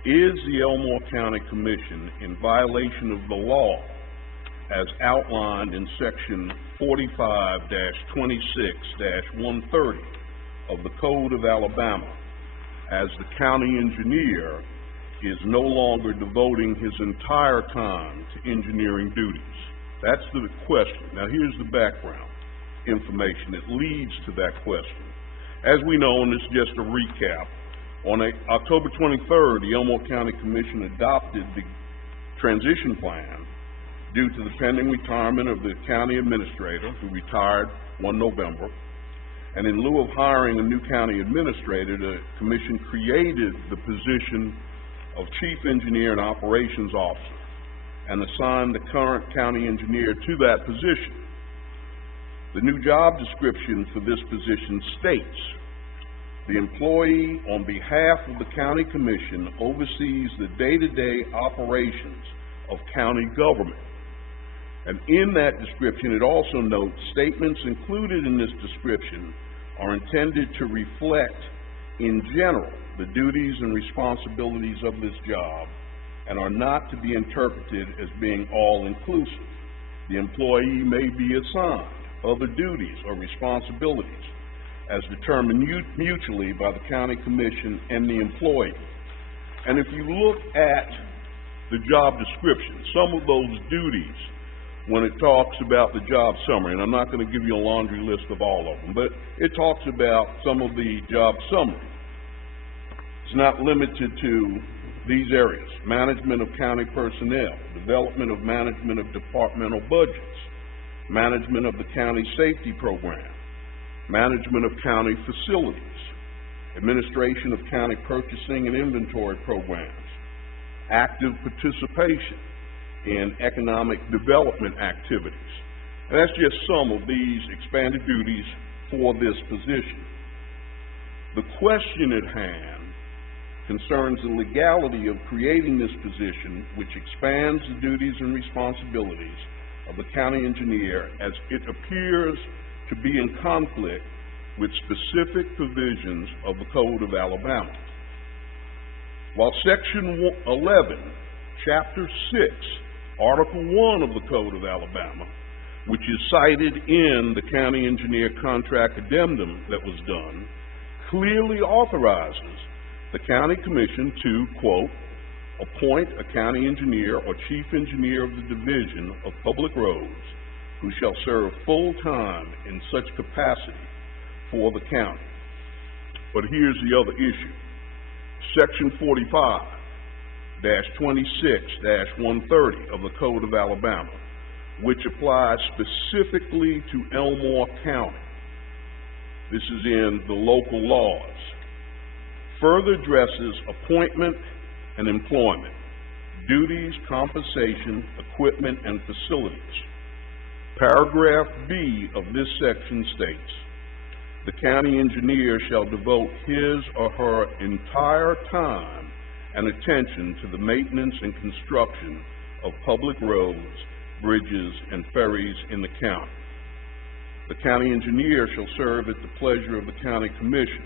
is the Elmore County Commission in violation of the law as outlined in Section 45-26-130 of the Code of Alabama, as the county engineer is no longer devoting his entire time to engineering duties? That's the question. Now, here's the background information that leads to that question. As we know, and this is just a recap, on October 23rd, the Elmore County Commission adopted the transition plan due to the pending retirement of the county administrator, who retired 1 November. And in lieu of hiring a new county administrator, the Commission created the position of Chief Engineer and Operations Officer and assigned the current county engineer to that position. The new job description for this position states, the employee on behalf of the County Commission oversees the day-to-day operations of county government. And in that description, it also notes statements included in this description are intended to reflect, in general, the duties and responsibilities of this job and are not to be interpreted as being all-inclusive. The employee may be assigned other duties or responsibilities as determined mutually by the County Commission and the employee. And if you look at the job description, some of those duties, when it talks about the job summary, and I'm not going to give you a laundry list of all of them, but it talks about some of the job summary. It's not limited to these areas: management of county personnel, development of management of departmental budgets, management of the county safety program, management of county facilities, administration of county purchasing and inventory programs, active participation in economic development activities. And that's just some of these expanded duties for this position. The question at hand concerns the legality of creating this position, which expands the duties and responsibilities of the county engineer, as it appears to be in conflict with specific provisions of the Code of Alabama. While Section 11, Chapter 6, Article 1 of the Code of Alabama, which is cited in the county engineer contract addendum that was done, clearly authorizes the county commission to, quote, appoint a county engineer or chief engineer of the Division of Public Roads who shall serve full time in such capacity for the county. But here's the other issue. Section 45-26-130 of the Code of Alabama, which applies specifically to Elmore County. This is in the local laws. Further addresses appointment and employment, duties, compensation, equipment, and facilities. Paragraph B of this section states, the county engineer shall devote his or her entire time and attention to the maintenance and construction of public roads, bridges, and ferries in the county. The county engineer shall serve at the pleasure of the county commission.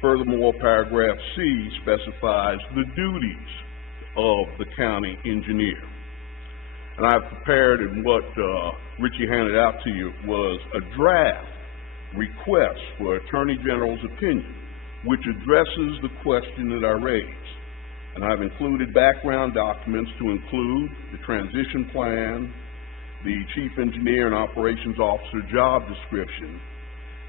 Furthermore, paragraph C specifies the duties of the county engineer. And I've prepared, and what Richie handed out to you was a draft request for Attorney General's opinion, which addresses the question that I raised. And I've included background documents to include the transition plan, the chief engineer and operations officer job description,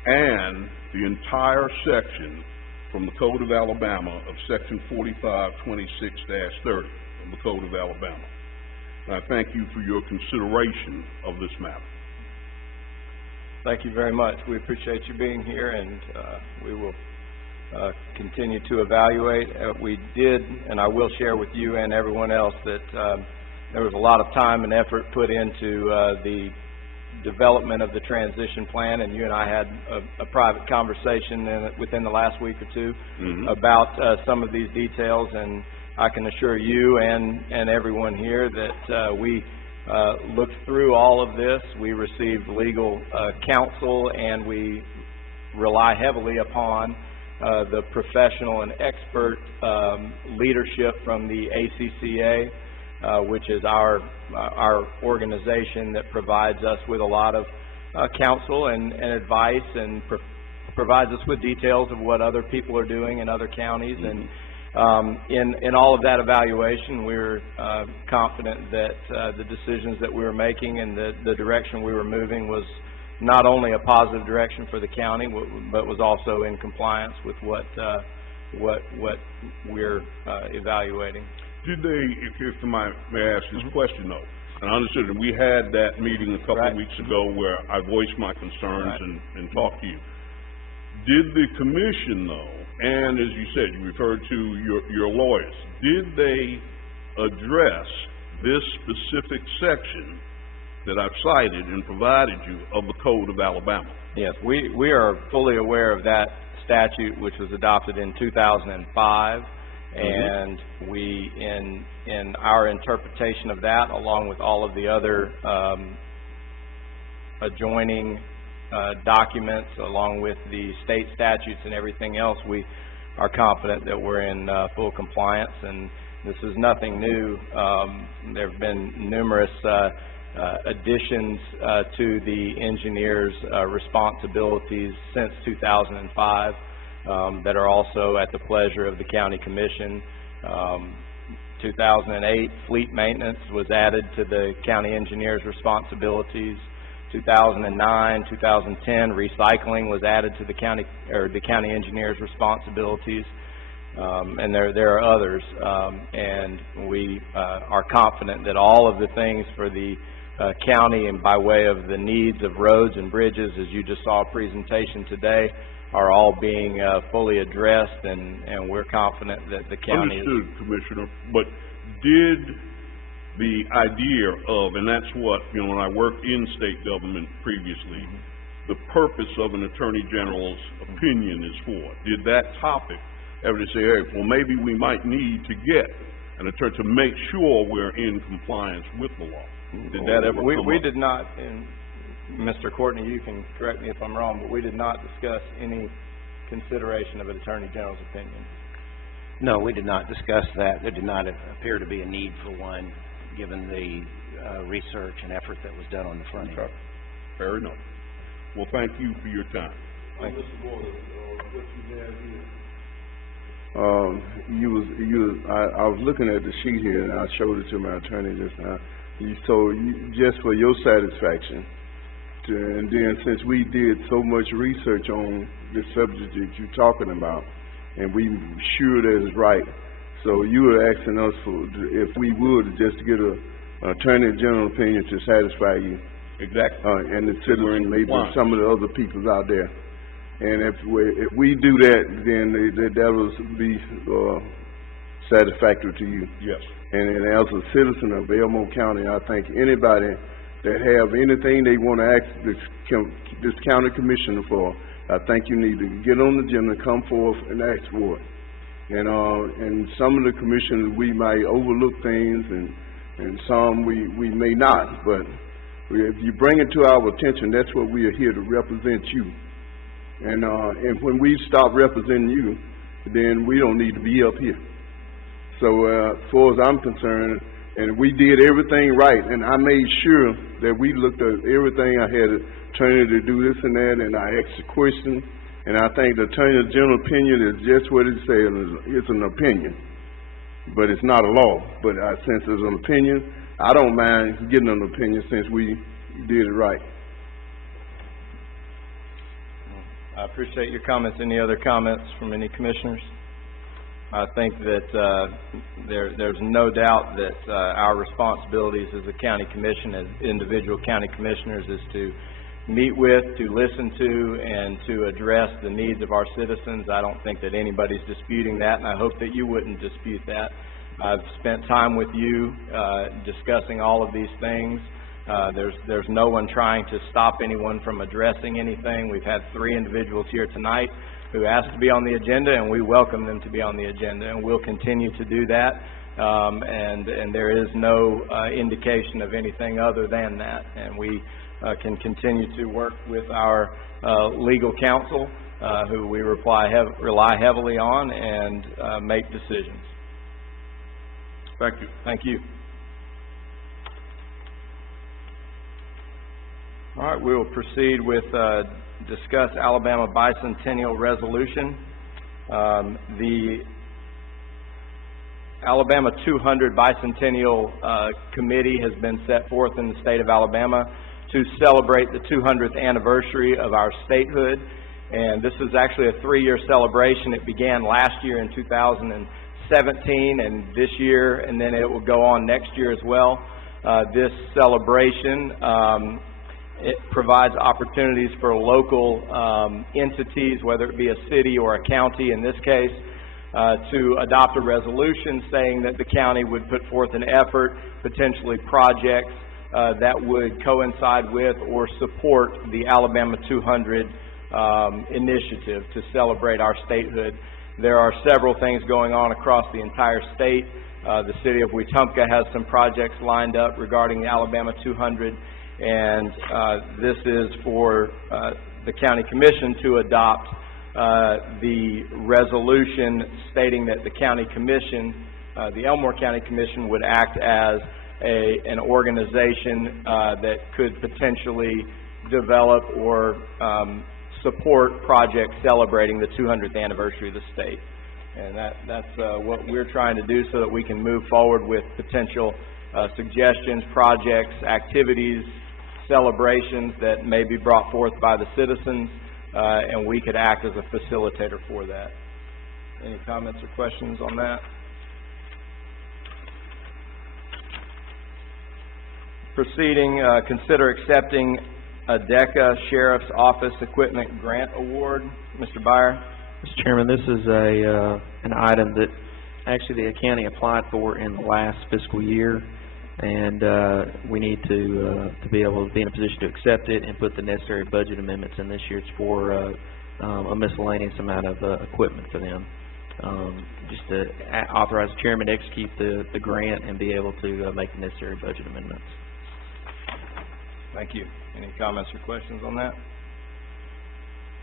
and the entire section from the Code of Alabama of Section 45-26-30 of the Code of Alabama. And I thank you for your consideration of this matter. Thank you very much. We appreciate you being here, and we will continue to evaluate. We did, and I will share with you and everyone else that there was a lot of time and effort put into the development of the transition plan, and you and I had a private conversation within the last week or two about some of these details, and I can assure you and everyone here that we looked through all of this. We received legal counsel, and we rely heavily upon the professional and expert leadership from the ACCA, which is our organization that provides us with a lot of counsel and advice, and provides us with details of what other people are doing in other counties. And in all of that evaluation, we were confident that the decisions that we were making and the direction we were moving was not only a positive direction for the county, but was also in compliance with what we're evaluating. Did they, if I may ask this question though, and I understood that we had that meeting a couple of weeks ago where I voiced my concerns and talked to you. Did the commission though, and as you said, you referred to your lawyers, did they address this specific section that I've cited and provided you of the Code of Alabama? Yes, we are fully aware of that statute, which was adopted in 2005. And we, in our interpretation of that, along with all of the other adjoining documents, along with the state statutes and everything else, we are confident that we're in full compliance. And this is nothing new. There have been numerous additions to the engineer's responsibilities since 2005. That are also at the pleasure of the county commission. 2008, fleet maintenance was added to the county engineer's responsibilities. 2009, 2010, recycling was added to the county engineer's responsibilities. And there are others. And we are confident that all of the things for the county, and by way of the needs of roads and bridges, as you just saw a presentation today, are all being fully addressed, and we're confident that the county... Understood, Commissioner, but did the idea of, and that's what, when I worked in state government previously, the purpose of an Attorney General's opinion is for, did that topic ever say, hey, well, maybe we might need to get an attorney to make sure we're in compliance with the law? Did that ever come up? We did not Mr. Courtney, you can correct me if I'm wrong, but we did not discuss any consideration of an Attorney General's opinion. No, we did not discuss that. There did not appear to be a need for one, given the research and effort that was done on the front end. Okay. Fair enough. Well, thank you for your time. Thank you. I was looking at the sheet here, and I showed it to my attorney just now. Just for your satisfaction, and then since we did so much research on the subject that you're talking about, and we sure that is right, so you were asking us if we would just get an Attorney General opinion to satisfy you. Exactly. And the citizens, maybe some of the other peoples out there. And if we do that, then that will be satisfactory to you. Yes. And as a citizen of Elmore County, I think anybody that have anything they want to ask this county commissioner for, I think you need to get on the agenda, come forth and ask for it. And some of the commissioners, we might overlook things, and some we may not. But if you bring it to our attention, that's what we are here to represent you. And when we stop representing you, then we don't need to be up here. So as far as I'm concerned, and we did everything right, and I made sure that we looked at everything. I had an attorney to do this and that, and I asked the question, and I think the Attorney General opinion is just what it says. It's an opinion, but it's not a law. But since it's an opinion, I don't mind getting an opinion since we did it right. I appreciate your comments. Any other comments from any commissioners? I think that there's no doubt that our responsibilities as a county commission, as individual county commissioners, is to meet with, to listen to, and to address the needs of our citizens. I don't think that anybody's disputing that, and I hope that you wouldn't dispute that. I've spent time with you discussing all of these things. There's no one trying to stop anyone from addressing anything. We've had 3 individuals here tonight who asked to be on the agenda, and we welcome them to be on the agenda, and we'll continue to do that. And there is no indication of anything other than that. And we can continue to work with our legal counsel, who we rely heavily on, and make decisions. Thank you. Thank you. All right, we will proceed with discuss Alabama Bicentennial Resolution. The Alabama 200 Bicentennial Committee has been set forth in the state of Alabama to celebrate the 200th anniversary of our statehood. And this is actually a 3-year celebration. It began last year in 2017 and this year, and then it will go on next year as well. This celebration it provides opportunities for local entities, whether it be a city or a county in this case, to adopt a resolution saying that the county would put forth an effort, potentially projects that would coincide with or support the Alabama 200 initiative to celebrate our statehood. There are several things going on across the entire state. The city of Wetumpka has some projects lined up regarding the Alabama 200. And this is for the county commission to adopt the resolution stating that the county commission, the Elmore County Commission, would act as an organization that could potentially develop or support projects celebrating the 200th anniversary of the state. And that's what we're trying to do so that we can move forward with potential suggestions, projects, activities, celebrations that may be brought forth by the citizens, and we could act as a facilitator for that. Any comments or questions on that? Proceeding, consider accepting a DECA Sheriff's Office Equipment Grant Award. Mr. Byer? Mr. Chairman, this is an item that actually the county applied for in the last fiscal year, and we need to be able to be in a position to accept it and put the necessary budget amendments in this year. It's for a miscellaneous amount of equipment for them. Just to authorize the chairman to execute the grant and be able to make the necessary budget amendments. Thank you. Any comments or questions on that?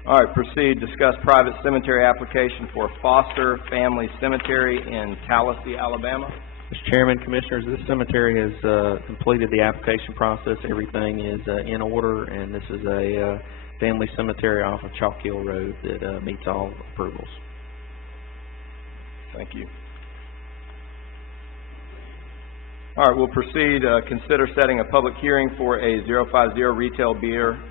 All right, proceed. Discuss private cemetery application for Foster Family Cemetery in Tallahassee, Alabama. Mr. Chairman, Commissioners, this cemetery has completed the application process. Everything is in order, and this is a family cemetery off of Chalk Hill Road that meets all approvals. Thank you. All right, we'll proceed. Consider setting a public hearing for a 050 retail beer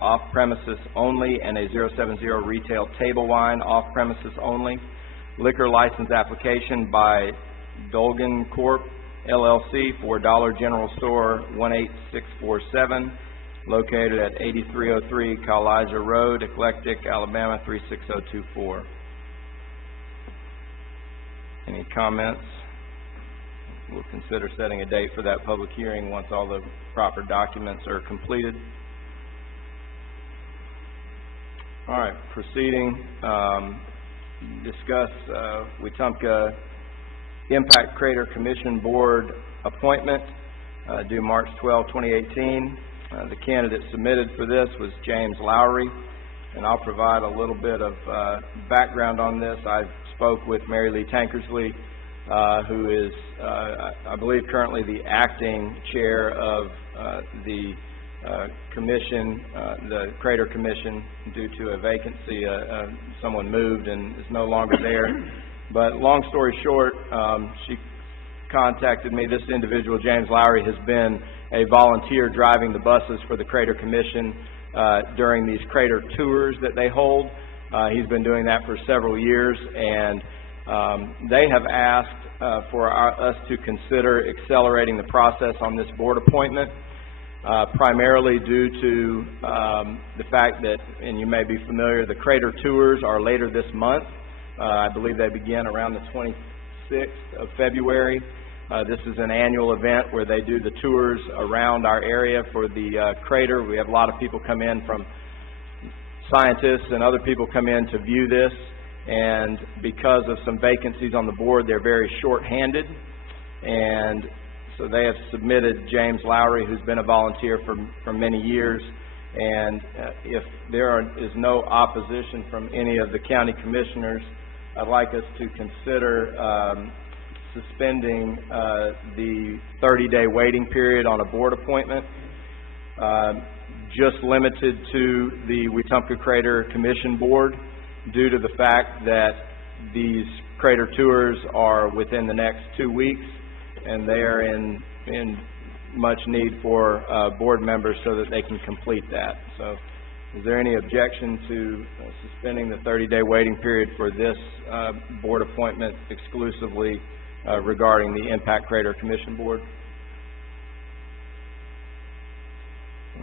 off premises only and a 070 retail table wine off premises only. Liquor license application by Dolgan Corp. LLC for Dollar General Store 18647, located at 8303 Caliza Road, Eclectic, Alabama 36024. Any comments? We'll consider setting a date for that public hearing once all the proper documents are completed. All right, proceeding. Discuss Wetumpka Impact Crater Commission Board appointment due March 12, 2018. The candidate submitted for this was James Lowry, and I'll provide a little bit of background on this. I spoke with Mary Lee Tankersley, who is, I believe, currently the acting chair of the commission, the Crater Commission, due to a vacancy. Someone moved and is no longer there. But long story short, she contacted me. This individual, James Lowry, has been a volunteer driving the buses for the Crater Commission during these crater tours that they hold. He's been doing that for several years, and they have asked for us to consider accelerating the process on this board appointment, primarily due to the fact that, and you may be familiar, the crater tours are later this month. I believe they begin around the 26th of February. This is an annual event where they do the tours around our area for the crater. We have a lot of people come in, from scientists and other people come in to view this, and because of some vacancies on the board, they're very short-handed, and so they have submitted James Lowry, who's been a volunteer for many years. And if there is no opposition from any of the county commissioners, I'd like us to consider suspending the 30-day waiting period on a board appointment, just limited to the Wetumpka Crater Commission Board, due to the fact that these crater tours are within the next 2 weeks, and they are in much need for board members so that they can complete that. So is there any objection to suspending the 30-day waiting period for this board appointment exclusively regarding the Impact Crater Commission Board?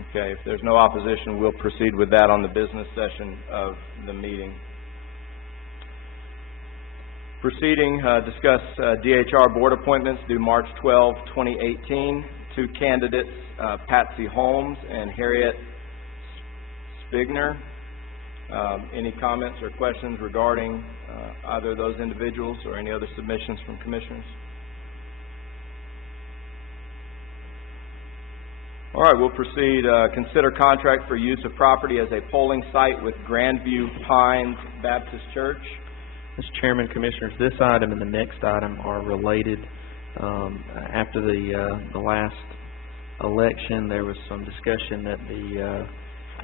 Okay, if there's no opposition, we'll proceed with that on the business session of the meeting. Proceeding, discuss DHR board appointments due March 12, 2018. Two candidates, Patsy Holmes and Harriet Spigner. Any comments or questions regarding either of those individuals or any other submissions from commissioners? All right, we'll proceed. Consider contract for use of property as a polling site with Grandview Pines Baptist Church. Mr. Chairman, Commissioners, this item and the next item are related. After the last election, there was some discussion that the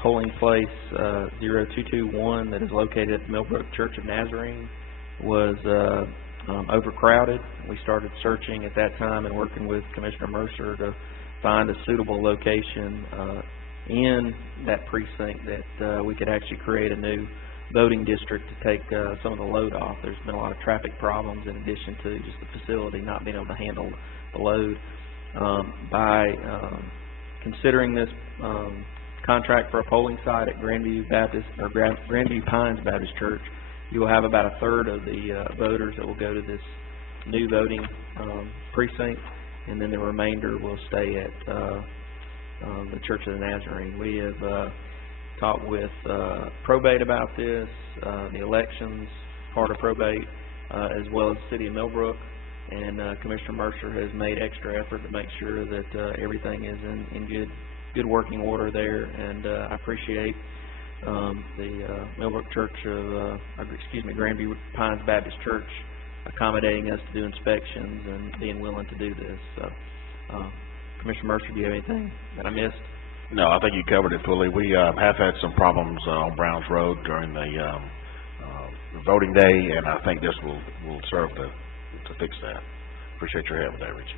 polling place 0221 that is located at the Millbrook Church of Nazarene was overcrowded. We started searching at that time and working with Commissioner Mercer to find a suitable location in that precinct that we could actually create a new voting district to take some of the load off. There's been a lot of traffic problems in addition to just the facility not being able to handle the load. By considering this contract for a polling site at Grandview Baptist or Grandview Pines Baptist Church, you will have about a third of the voters that will go to this new voting precinct, and then the remainder will stay at the Church of the Nazarene. We have talked with probate about this, the elections part of probate, as well as the City of Millbrook, and Commissioner Mercer has made extra effort to make sure that everything is in good good working order there, and I appreciate the Millbrook Church of, Grandview Pines Baptist Church accommodating us to do inspections and being willing to do this. So, Commissioner Mercer, do you have anything that I missed? No, I think you covered it fully. We have had some problems on Browns Road during the voting day, and I think this will serve to fix that. Appreciate your help with that, Richie.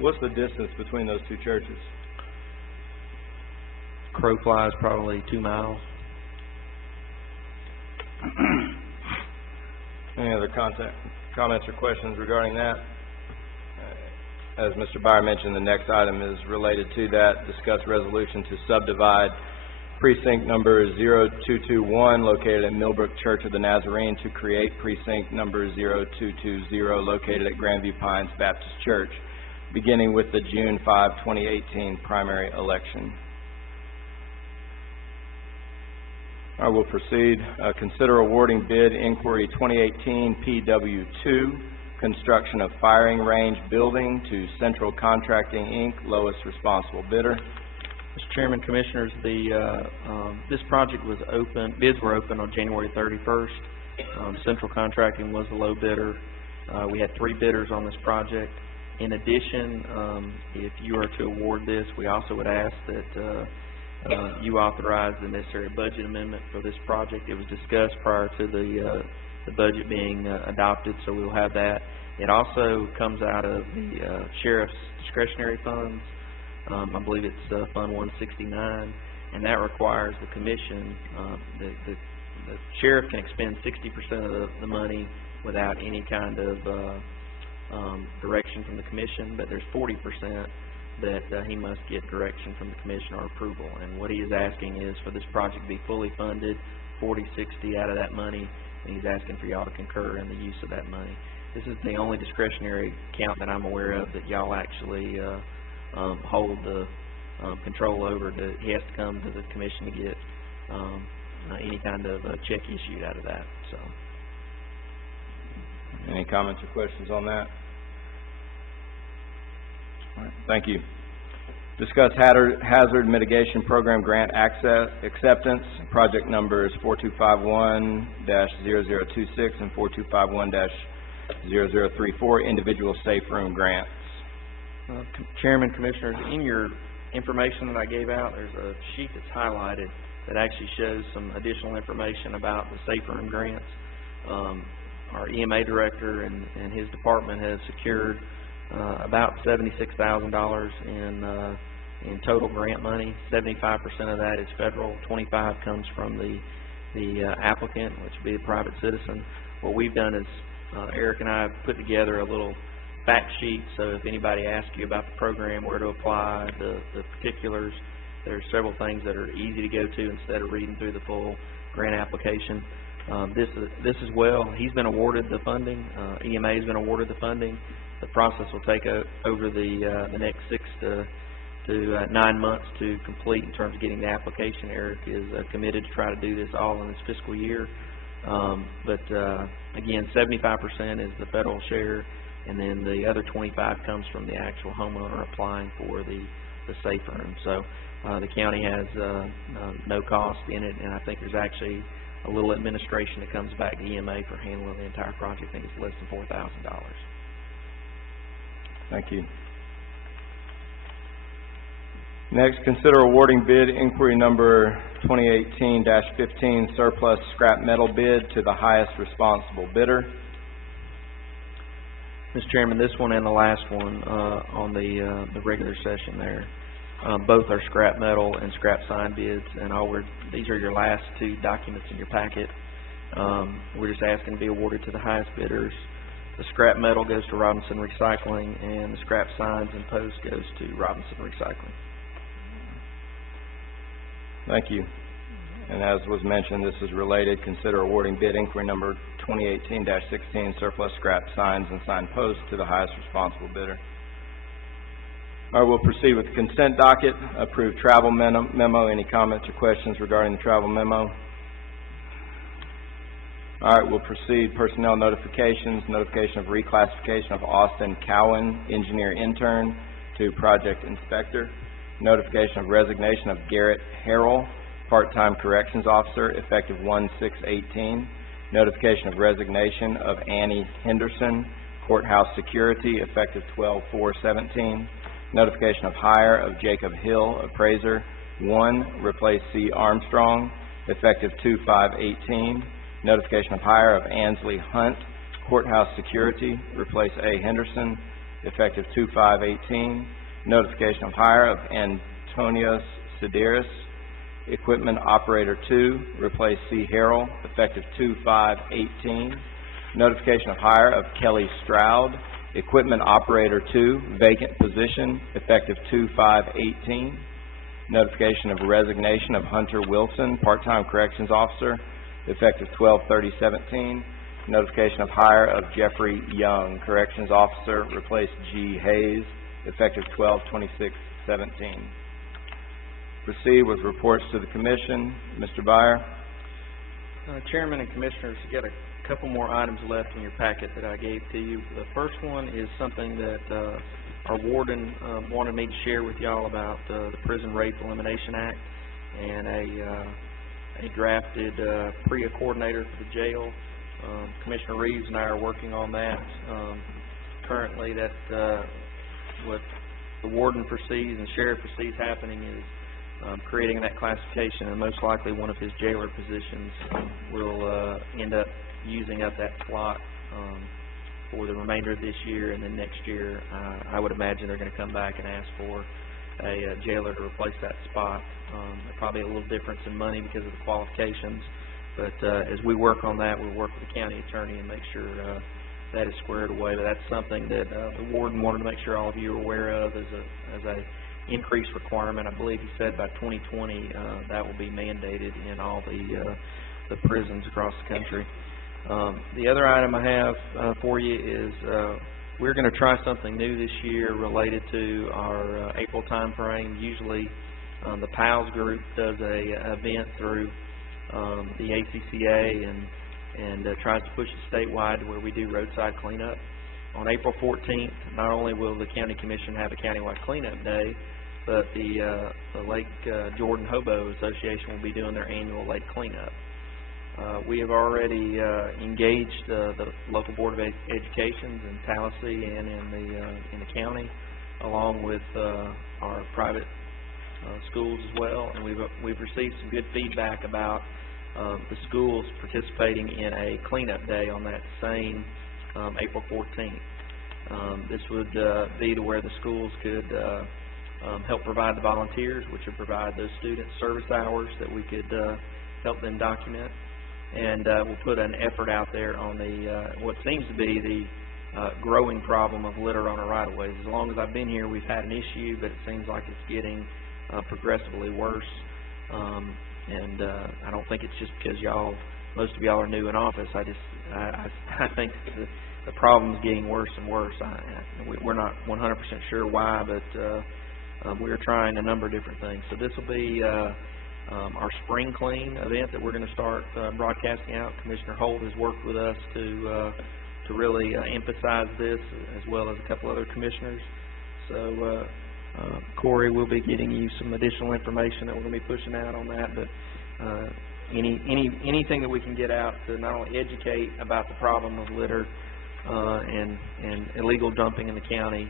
What's the distance between those two churches? Crow flies probably 2 miles. Any other comments or questions regarding that? As Mr. Byer mentioned, the next item is related to that. Discuss resolution to subdivide precinct number 0221 located at Millbrook Church of the Nazarene to create precinct number 0220 located at Grandview Pines Baptist Church, beginning with the June 5, 2018 primary election. I will proceed. Consider awarding bid inquiry 2018 PW2, construction of firing range building to Central Contracting, Inc., lowest responsible bidder. Mr. Chairman, Commissioners, this project was open, bids were open on January 31st. Central Contracting was the low bidder. We had 3 bidders on this project. In addition, if you are to award this, we also would ask that you authorize the necessary budget amendment for this project. It was discussed prior to the budget being adopted, so we'll have that. It also comes out of the Sheriff's discretionary funds. I believe it's Fund 169, and that requires the Commission, the Sheriff can expend 60% of the money without any kind of direction from the Commission, but there's 40% that he must get direction from the Commission or approval. And what he is asking is for this project to be fully funded, 40-60 out of that money, and he's asking for y'all to concur in the use of that money. This is the only discretionary account that I'm aware of that y'all actually hold the control over. He has to come to the Commission to get any kind of check issued out of that. So, any comments or questions on that? All right, thank you. Discuss hazard mitigation program grant acceptance. Project numbers 4251-0026 and 4251-0034, individual safe room grants. Chairman, Commissioners, in your information that I gave out, there's a sheet that's highlighted that actually shows some additional information about the safe room grants. Our EMA director and his department has secured about $76,000 in total grant money. 75% of that is federal, 25% comes from the applicant, which would be a private citizen. What we've done is Eric and I have put together a little fact sheet, so if anybody asks you about the program, where to apply, the particulars, there's several things that are easy to go to instead of reading through the full grant application. This as well, he's been awarded the funding, EMA has been awarded the funding. The process will take over the next 6 to 9 months to complete in terms of getting the application. Eric is committed to try to do this all in this fiscal year. Again, 75% is the federal share, and then the other 25% comes from the actual homeowner applying for the safe room. So the county has no cost in it, and I think there's actually a little administration that comes back to EMA for handling the entire project. I think it's less than $4,000. Thank you. Next, consider awarding bid inquiry number 2018-15 surplus scrap metal bid to the highest responsible bidder. Mr. Chairman, this one and the last one on the regular session there, both are scrap metal and scrap sign bids, and these are your last 2 documents in your packet. We're just asking to be awarded to the highest bidders. The scrap metal goes to Robinson Recycling, and the scrap signs and posts goes to Robinson Recycling. Thank you. And as was mentioned, this is related. Consider awarding bid inquiry number 2018-16 surplus scrap signs and sign posts to the highest responsible bidder. All right, we'll proceed with the consent docket. Approved travel memo. Any comments or questions regarding the travel memo? All right, we'll proceed. Personnel notifications. Notification of reclassification of Austin Cowan, engineer intern, to project inspector. Notification of resignation of Garrett Harrell, part-time corrections officer, effective 1/6/18. Notification of resignation of Annie Henderson, courthouse security, effective 12/4/17. Notification of hire of Jacob Hill, appraiser, 1, replace C. Armstrong, effective 2/5/18. Notification of hire of Ansley Hunt, courthouse security, replace A. Henderson, effective 2/5/18. Notification of hire of Antonios Sideris, equipment operator 2, replace C. Harrell, effective 2/5/18. Notification of hire of Kelly Stroud, equipment operator 2, vacant position, effective 2/5/18. Notification of resignation of Hunter Wilson, part-time corrections officer, effective 12/30/17. Notification of hire of Jeffrey Young, corrections officer, replace G. Hayes, effective 12/26/17. Proceed with reports to the Commission. Mr. Byer. Chairman and Commissioners, you got a couple more items left in your packet that I gave to you. The first one is something that our warden wanted me to share with y'all about the Prison Rape Elimination Act and a drafted PREA coordinator for the jail. Commissioner Reeves and I are working on that. Currently, what the warden foresees and the sheriff foresees happening is creating that classification, and most likely one of his jailer positions will end up using up that slot for the remainder of this year, and then next year I would imagine they're going to come back and ask for a jailer to replace that spot. Probably a little difference in money because of the qualifications, but as we work on that, we'll work with the county attorney and make sure that is squared away. But that's something that the warden wanted to make sure all of you are aware of as a increased requirement. I believe he said by 2020 that will be mandated in all the prisons across the country. The other item I have for you is we're going to try something new this year related to our April time frame. Usually the PALS group does a event through the ACCA and tries to push it statewide to where we do roadside cleanup. On April 14th, not only will the County Commission have a countywide cleanup day, but the Lake Jordan Hobo Association will be doing their annual lake cleanup. We have already engaged the local Board of Education in Tallahassee and in the county, along with our private schools as well, and we've received some good feedback about the schools participating in a cleanup day on that same April 14th. This would be to where the schools could help provide the volunteers, which would provide those student service hours that we could help them document. And we'll put an effort out there on what seems to be the growing problem of litter on our right-of-ways. As long as I've been here, we've had an issue, but it seems like it's getting progressively worse. And I don't think it's just because most of y'all are new in office. I think the problem's getting worse and worse. We're not 100% sure why, but we're trying a number of different things. So this will be our spring clean event that we're going to start broadcasting out. Commissioner Holt has worked with us to really emphasize this, as well as a couple other commissioners. So Corey will be getting you some additional information that we're going to be pushing out on that. But anything that we can get out to not only educate about the problem of litter and illegal dumping in the county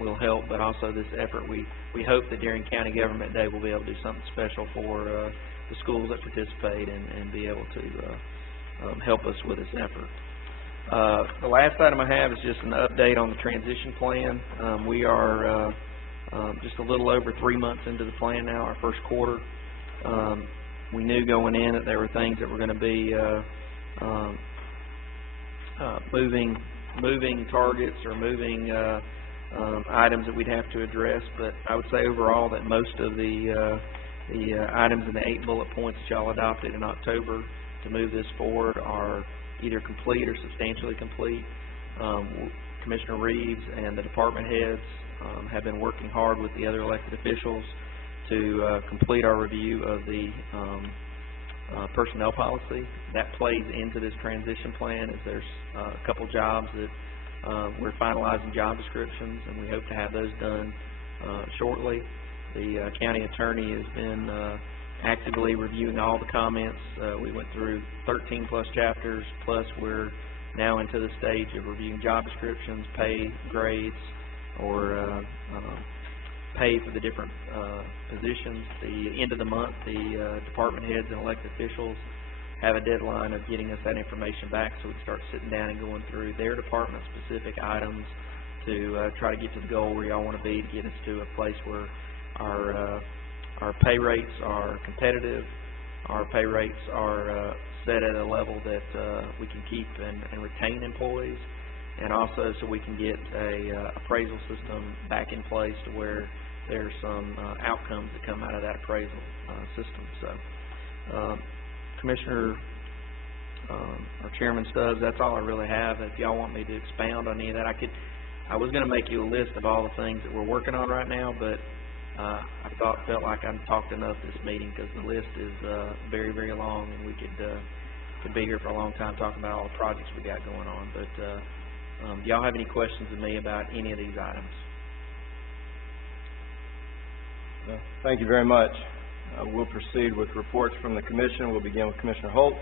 will help, but also this effort, we hope that during County Government Day we'll be able to do something special for the schools that participate and be able to help us with this effort. The last item I have is just an update on the transition plan. We are just a little over 3 months into the plan now, our first quarter. We knew going in that there were things that were going to be moving targets or moving items that we'd have to address, but I would say overall that most of the items in the 8 bullet points that y'all adopted in October to move this forward are either complete or substantially complete. Commissioner Reeves and the department heads have been working hard with the other elected officials to complete our review of the personnel policy. That plays into this transition plan, as there's a couple jobs that we're finalizing job descriptions, and we hope to have those done shortly. The county attorney has been actively reviewing all the comments. We went through 13 plus chapters, plus we're now into the stage of reviewing job descriptions, pay grades, or pay for the different positions. The end of the month, the department heads and elected officials have a deadline of getting us that information back, so we can start sitting down and going through their department-specific items to try to get to the goal where y'all want to be, to get us to a place where our pay rates are competitive, our pay rates are set at a level that we can keep and retain employees, and also so we can get a appraisal system back in place to where there's some outcomes that come out of that appraisal system. So, Commissioner or Chairman Stubbs, that's all I really have. If y'all want me to expound on any of that, I was going to make you a list of all the things that we're working on right now, but I felt like I've talked enough this meeting because the list is very, very long, and we could be here for a long time talking about all the projects we got going on. But do y'all have any questions of me about any of these items? Thank you very much. We'll proceed with reports from the Commission. We'll begin with Commissioner Holt.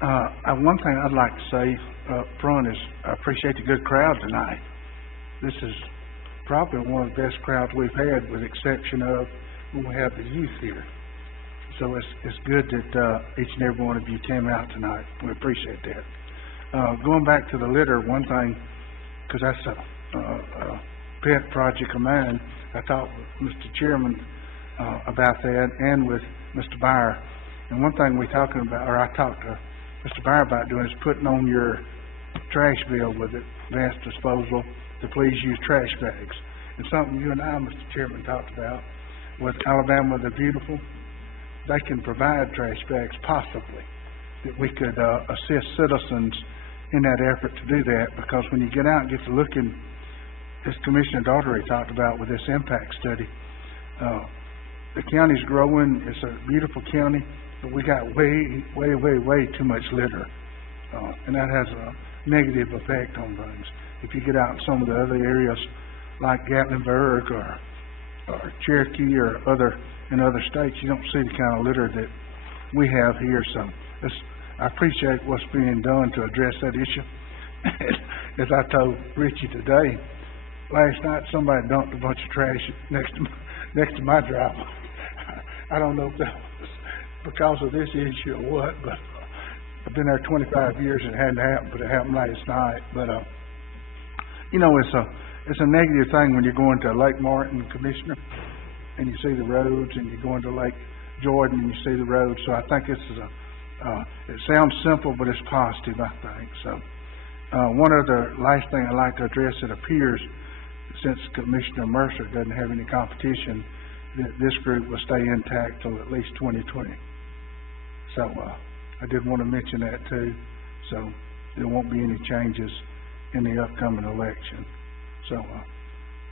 One thing I'd like to say up front is I appreciate the good crowd tonight. This is probably one of the best crowds we've had, with the exception of when we have the youth here. So it's good that each and every one of you came out tonight. We appreciate that. Going back to the litter, one thing, because that's a pet project of mine, I talked with Mr. Chairman about that, and with Mr. Byer. And one thing I talked to Mr. Byer about doing is putting on your trash bill with advanced disposal to please use trash bags. And something you and I, Mr. Chairman, talked about with Alabama the Beautiful. They can provide trash bags, possibly, that we could assist citizens in that effort to do that, because when you get out and get to looking, as Commissioner Daugherty talked about with this impact study, the county's growing. It's a beautiful county, but we got way too much litter, and that has a negative effect on things. If you get out in some of the other areas like Gatlinburg or Cherokee or in other states, you don't see the kind of litter that we have here. So I appreciate what's being done to address that issue. As I told Richie today, last night somebody dumped a bunch of trash next to my driveway. I don't know if that was because of this issue or what, but I've been there 25 years and it hadn't happened, but it happened last night. But you know, it's a negative thing when you're going to Lake Martin, Commissioner, and you see the roads, and you're going to Lake Jordan and you see the roads. So I think this is it sounds simple, but it's positive, I think. So one other last thing I'd like to address, it appears, since Commissioner Mercer doesn't have any competition, that this group will stay intact till at least 2020. So I did want to mention that too. So there won't be any changes in the upcoming election. So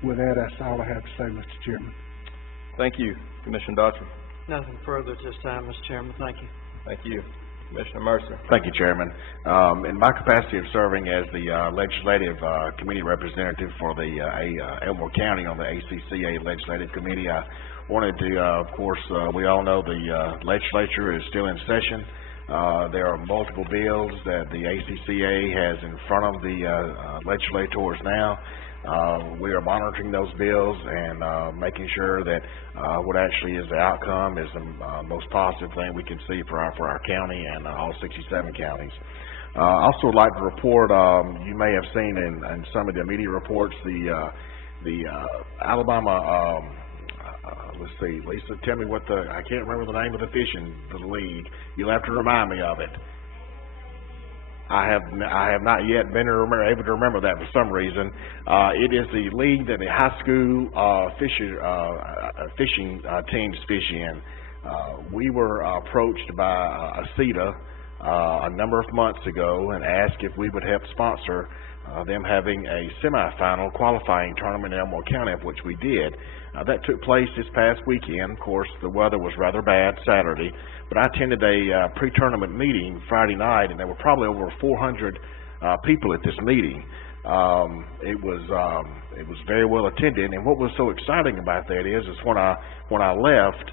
with that, that's all I have to say, Mr. Chairman. Thank you, Commissioner Daugherty. Nothing further at this time, Mr. Chairman. Thank you. Thank you. Commissioner Mercer. Thank you, Chairman. In my capacity of serving as the legislative committee representative for the Elmore County on the ACCA Legislative Committee, I wanted to, of course, we all know the legislature is still in session. There are multiple bills that the ACCA has in front of the legislators now. We are monitoring those bills and making sure that what actually is the outcome is the most positive thing we can see for our county and all 67 counties. I also would like to report, you may have seen in some of the media reports, the Alabama, let's see, Lisa, tell me I can't remember the name of the league. You'll have to remind me of it. I have not yet been able to remember that for some reason. It is the league that the high school fishing teams fish in. We were approached by ACETA a number of months ago and asked if we would help sponsor them having a semifinal qualifying tournament in Elmore County, of which we did. That took place this past weekend. Of course, the weather was rather bad Saturday, but I attended a pre-tournament meeting Friday night, and there were probably over 400 people at this meeting. It was very well attended, and what was so exciting about that is when I left,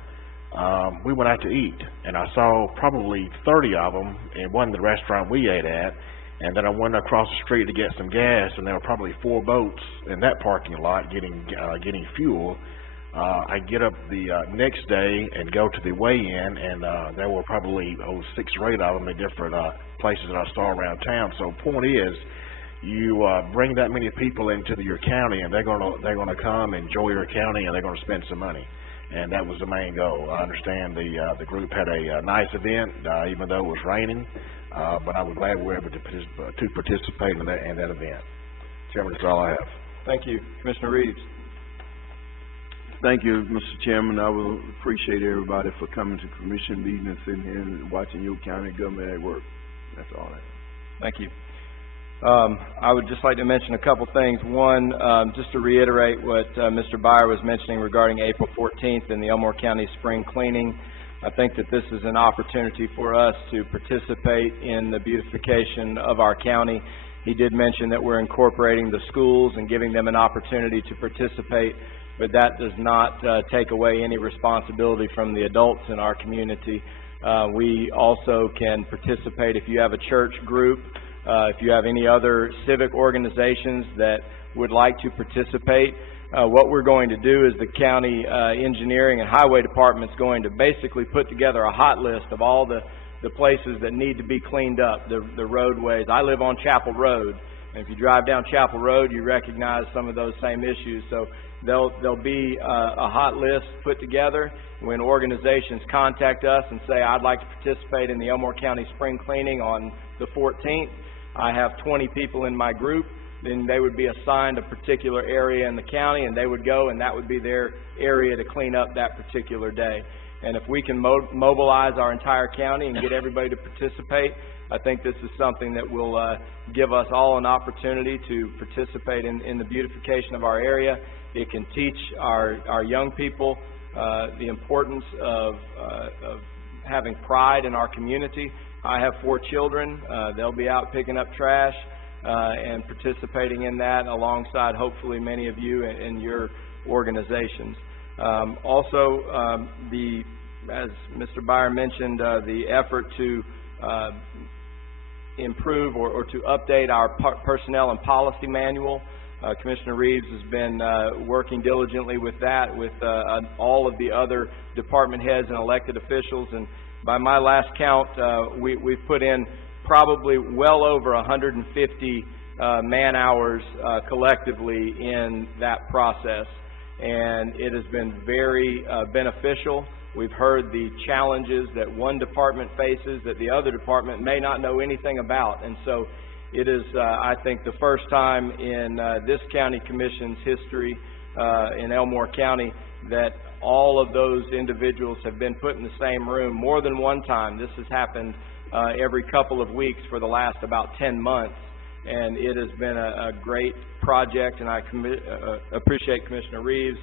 we went out to eat, and I saw probably 30 of them in one of the restaurant we ate at, and then I went across the street to get some gas, and there were probably 4 boats in that parking lot getting fuel. I get up the next day and go to the weigh-in, and there were probably 6 or 8 of them in different places that I saw around town. So point is, you bring that many people into your county, and they're gonna come enjoy your county, and they're gonna spend some money, and that was the main goal. I understand the group had a nice event, even though it was raining, but I was glad we were able to participate in that event. Chairman, that's all I have. Thank you. Commissioner Reeves. Thank you, Mr. Chairman. I will appreciate everybody for coming to commission meetings and sitting here and watching your county government at work. That's all I have. Thank you. I would just like to mention a couple things. One, just to reiterate what Mr. Byer was mentioning regarding April 14th and the Elmore County Spring Cleaning. I think that this is an opportunity for us to participate in the beautification of our county. He did mention that we're incorporating the schools and giving them an opportunity to participate, but that does not take away any responsibility from the adults in our community. We also can participate if you have a church group, if you have any other civic organizations that would like to participate. What we're going to do is the county engineering and highway department is going to basically put together a hot list of all the places that need to be cleaned up, the roadways. I live on Chapel Road, and if you drive down Chapel Road, you recognize some of those same issues. So there'll be a hot list put together. When organizations contact us and say, I'd like to participate in the Elmore County Spring Cleaning on the 14th, I have 20 people in my group, then they would be assigned a particular area in the county, and they would go, and that would be their area to clean up that particular day. And if we can mobilize our entire county and get everybody to participate, I think this is something that will give us all an opportunity to participate in the beautification of our area. It can teach our young people the importance of having pride in our community. I have 4 children. They'll be out picking up trash and participating in that alongside hopefully many of you in your organizations. Also, as Mr. Byer mentioned, the effort to improve or to update our personnel and policy manual. Commissioner Reeves has been working diligently with that, with all of the other department heads and elected officials, and by my last count, we've put in probably well over 150 man-hours collectively in that process, and it has been very beneficial. We've heard the challenges that one department faces that the other department may not know anything about, and so it is, I think, the first time in this county commission's history in Elmore County that all of those individuals have been put in the same room more than one time. This has happened every couple of weeks for the last about 10 months, and it has been a great project, and I appreciate Commissioner Reeves'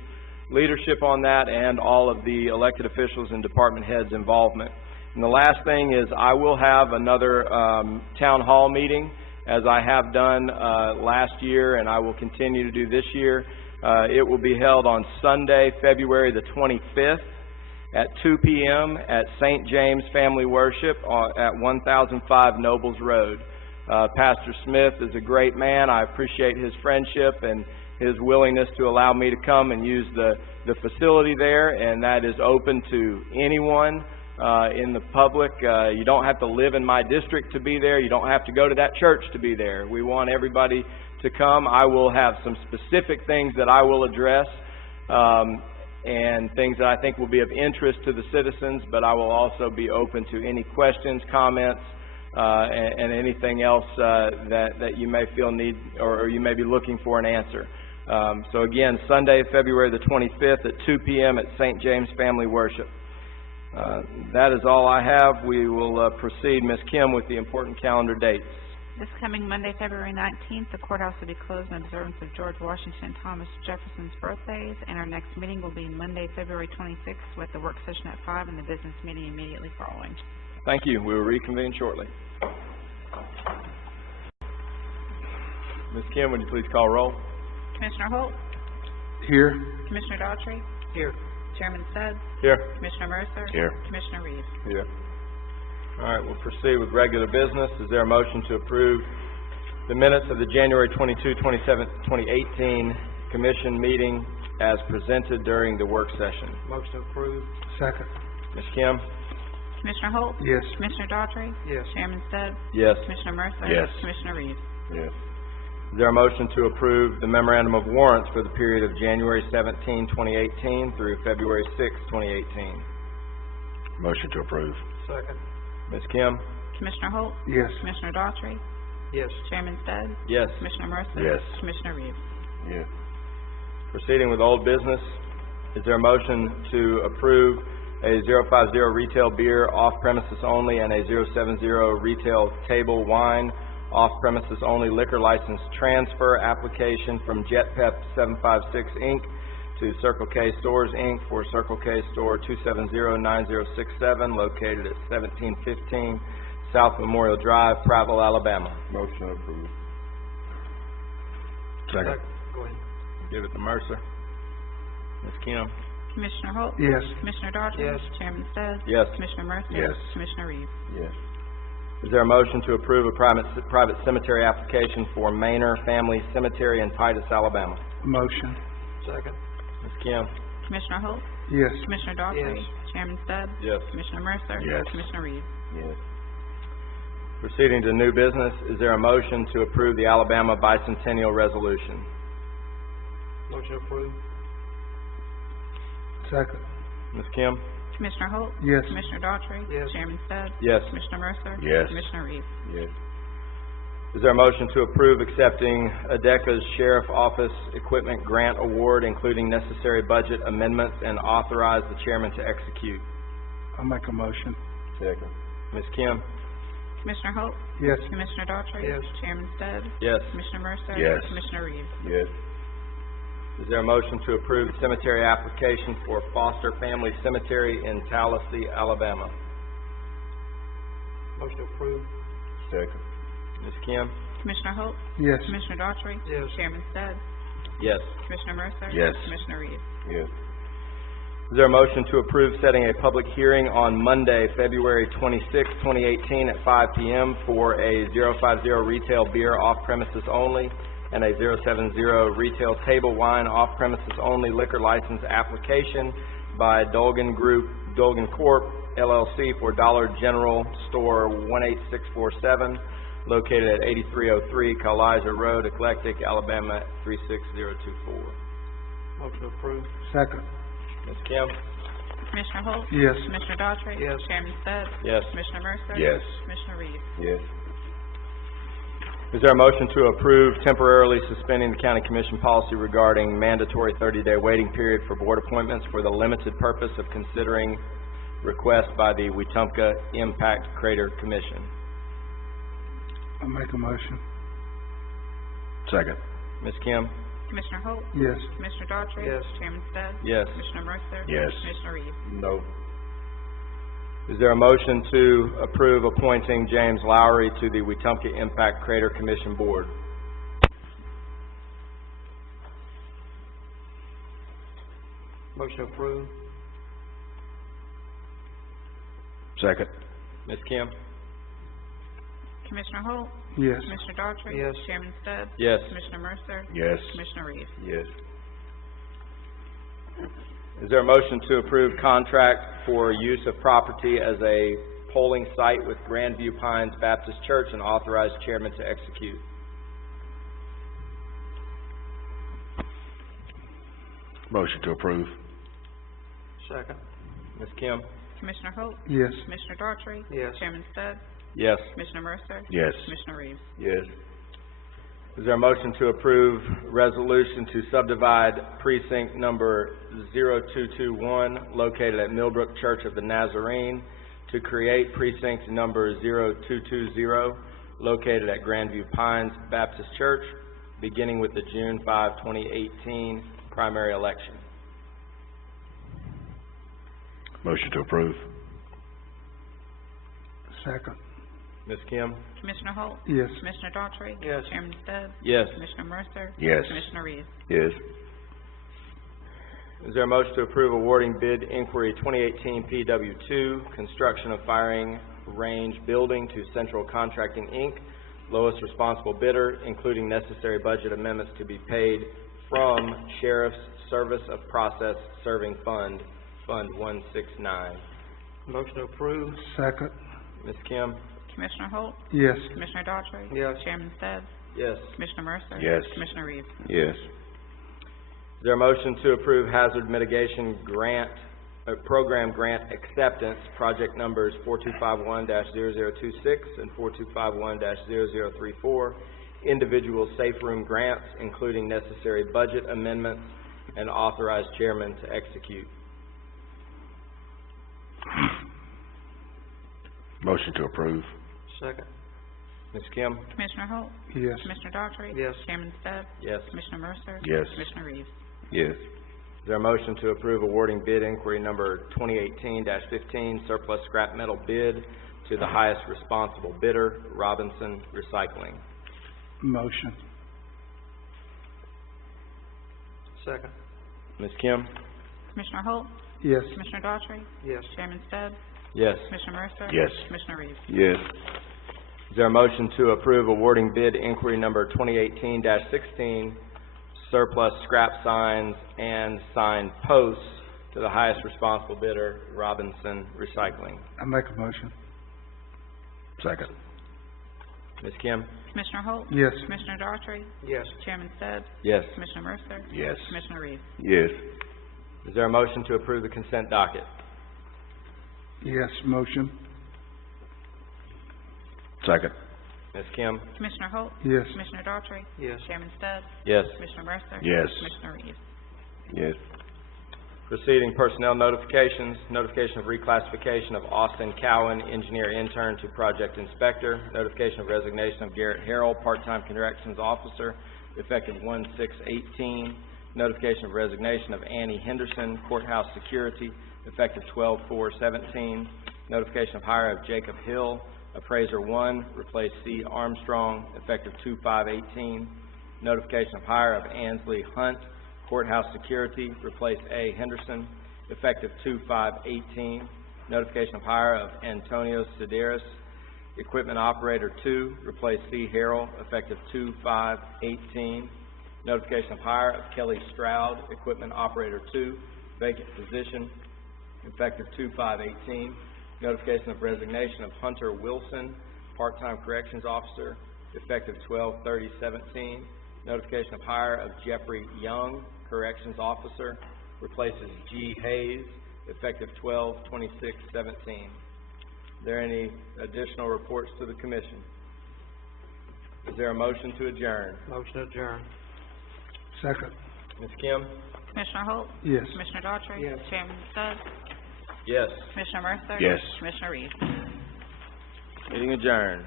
leadership on that and all of the elected officials and department heads' involvement. And the last thing is I will have another town hall meeting, as I have done last year, and I will continue to do this year. It will be held on Sunday, February the 25th at 2 p.m. at St. James Family Worship at 1005 Nobles Road. Pastor Smith is a great man. I appreciate his friendship and his willingness to allow me to come and use the facility there, and that is open to anyone in the public. You don't have to live in my district to be there. You don't have to go to that church to be there. We want everybody to come. I will have some specific things that I will address and things that I think will be of interest to the citizens, but I will also be open to any questions, comments, and anything else that you may feel need or you may be looking for an answer. So again, Sunday, February the 25th at 2 p.m. at St. James Family Worship. That is all I have. We will proceed, Ms. Kim, with the important calendar dates. This coming Monday, February 19th, the courthouse will be closed in observance of George Washington and Thomas Jefferson's birthdays, and our next meeting will be Monday, February 26th, with the work session at 5 and the business meeting immediately following. Thank you. We will reconvene shortly. Ms. Kim, would you please call roll? Commissioner Holt, Here. Commissioner Daughtry, Here. Chairman Stubbs, Here. Commissioner Mercer, Here. Commissioner Reeves. Here. All right, we'll proceed with regular business. Is there a motion to approve the minutes of the January 22, 2018 commission meeting as presented during the work session? Motion approved. Second. Ms. Kim? Commissioner Holt, Yes. Commissioner Daughtry, Yes. Chairman Stubbs, Yes. Commissioner Mercer, Yes. Commissioner Reeves. Yes. Is there a motion to approve the memorandum of warrants for the period of January 17, 2018 through February 6, 2018? Motion to approve. Second. Ms. Kim? Commissioner Holt, Yes. Commissioner Daughtry, Yes. Chairman Stubbs, Yes. Commissioner Mercer, Yes. Commissioner Reeves. Yes. Proceeding with old business, is there a motion to approve a 050 retail beer off premises only and a 070 retail table wine off premises only liquor license transfer application from Jet Pep 756 Inc. to Circle K Stores Inc. for Circle K Store 270-9067 located at 1715 South Memorial Drive, Prattville, Alabama? Motion approved. Second. Go ahead. Give it to Mercer. Ms. Kim? Commissioner Holt, Yes. Commissioner Daughtry, Yes. Chairman Stubbs, Yes. Commissioner Mercer, Yes. Commissioner Reeves. Yes. Is there a motion to approve a private cemetery application for Manor Family Cemetery in Titus, Alabama? Motion. Second. Ms. Kim? Commissioner Holt, Yes. Commissioner Daughtry, Yes. Chairman Stubbs, Yes. Commissioner Mercer, Yes. Commissioner Reeves. Yes. Proceeding to new business, is there a motion to approve the Alabama Bicentennial Resolution? Motion approved. Second. Ms. Kim? Commissioner Holt, Yes. Commissioner Daughtry, Yes. Chairman Stubbs, Yes. Commissioner Mercer, Yes. Commissioner Reeves. Yes. Is there a motion to approve accepting ADECA's Sheriff Office Equipment Grant Award, including necessary budget amendments, and authorize the chairman to execute? I'll make a motion. Second. Ms. Kim? Commissioner Holt, Yes. Commissioner Daughtry, Yes. Chairman Stubbs, Yes. Commissioner Mercer, Yes. Commissioner Reeves. Yes. Is there a motion to approve the cemetery application for Foster Family Cemetery in Tallahassee, Alabama? Motion approved. Second. Ms. Kim? Commissioner Holt, Yes. Commissioner Daughtry, Yes. Chairman Stubbs, Yes. Commissioner Mercer, Yes. Commissioner Reeves. Yes. Is there a motion to approve setting a public hearing on Monday, February 26, 2018 at 5 p.m. for a 050 retail beer off premises only and a 070 retail table wine off premises only liquor license application by Dolgan Corp. LLC for Dollar General Store 18647 located at 8303 Kalizer Road, Eclectic, Alabama 36024. Motion approved. Second. Ms. Kim? Commissioner Holt, Yes. Commissioner Daughtry, Yes. Chairman Stubbs, Yes. Commissioner Mercer, Yes. Commissioner Reeves. Yes. Is there a motion to approve temporarily suspending the county commission policy regarding mandatory 30-day waiting period for board appointments for the limited purpose of considering request by the Wetumpka Impact Crater Commission? I'll make a motion. Second. Ms. Kim? Commissioner Holt, Yes. Commissioner Daughtry, Yes. Chairman Stubbs, Yes. Commissioner Mercer, Yes. Commissioner Reeves. No. Is there a motion to approve appointing James Lowry to the Wetumpka Impact Crater Commission Board? Motion approved. Second. Ms. Kim? Commissioner Holt, Yes. Commissioner Daughtry, Yes. Chairman Stubbs, Yes. Commissioner Mercer, Yes. Commissioner Reeves. Yes. Is there a motion to approve contract for use of property as a polling site with Grandview Pines Baptist Church and authorize chairman to execute? Motion to approve. Second. Ms. Kim? Commissioner Holt, Yes. Commissioner Daughtry, Yes. Chairman Stubbs, Yes. Commissioner Mercer, Yes. Commissioner Reeves. Yes. Is there a motion to approve resolution to subdivide precinct number 0221 located at Millbrook Church of the Nazarene to create precinct number 0220 located at Grandview Pines Baptist Church, beginning with the June 5, 2018 primary election? Motion to approve. Second. Ms. Kim? Commissioner Holt? Yes. Commissioner Daughtry? Yes. Chairman Stubbs? Yes. Commissioner Mercer? Yes. Commissioner Reeves? Yes. Is there a motion to approve awarding bid inquiry 2018 PW2, construction of firing range building to Central Contracting, Inc., lowest responsible bidder, including necessary budget amendments to be paid from Sheriff's Service of Process Serving Fund, Fund 169? Motion to approve. Second. Ms. Kim? Commissioner Holt? Yes. Commissioner Daughtry? Yes. Chairman Stubbs? Yes. Commissioner Mercer? Yes. Commissioner Reeves? Yes. Is there a motion to approve hazard mitigation grant, program grant acceptance, project numbers 4251-0026 and 4251-0034, individual safe room grants, including necessary budget amendments, and authorize chairman to execute? Motion to approve. Second. Ms. Kim? Commissioner Holt? Yes. Commissioner Daughtry? Yes. Chairman Stubbs? Yes. Commissioner Mercer? Yes. Commissioner Reeves? Yes. Is there a motion to approve awarding bid inquiry number 2018-15, surplus scrap metal bid to the highest responsible bidder, Robinson Recycling? Motion. Second. Ms. Kim? Commissioner Holt? Yes. Commissioner Daughtry? Yes. Chairman Stubbs? Yes. Commissioner Mercer? Yes. Commissioner Reeves? Yes. Is there a motion to approve awarding bid inquiry number 2018-16, surplus scrap signs and sign posts to the highest responsible bidder, Robinson Recycling? I make a motion. Second. Ms. Kim? Commissioner Holt? Yes. Commissioner Daughtry? Yes. Chairman Stubbs? Yes. Commissioner Mercer? Yes. Commissioner Reeves? Yes. Is there a motion to approve the consent docket? Yes, motion. Second. Ms. Kim? Commissioner Holt? Yes. Commissioner Daughtry? Yes. Chairman Stubbs? Yes. Commissioner Mercer? Yes. Commissioner Reeves? Yes. Proceeding personnel notifications, notification of reclassification of Austin Cowan, engineer intern to project inspector, notification of resignation of Garrett Harrell, part-time corrections officer, effective 1/6/18, notification of resignation of Annie Henderson, courthouse security, effective 12/4/17, notification of hire of Jacob Hill, appraiser 1, replace C. Armstrong, effective 2/5/18, notification of hire of Ansley Hunt, courthouse security, replace A. Henderson, effective 2/5/18, notification of hire of Antonio Sedaris, equipment operator 2, replace C. Harrell, effective 2/5/18, notification of hire of Kelly Stroud, equipment operator 2, vacant position, effective 2/5/18, notification of resignation of Hunter Wilson, part-time corrections officer, effective 12/30/17, notification of hire of Jeffrey Young, corrections officer, replaces G. Hayes, effective 12/26/17. Are there any additional reports to the commission? Is there a motion to adjourn? Motion adjourned. Second. Ms. Kim? Commissioner Holt? Yes. Commissioner Daughtry? Yes. Chairman Stubbs? Yes. Commissioner Mercer? Yes. Commissioner Reeves? Meeting adjourned.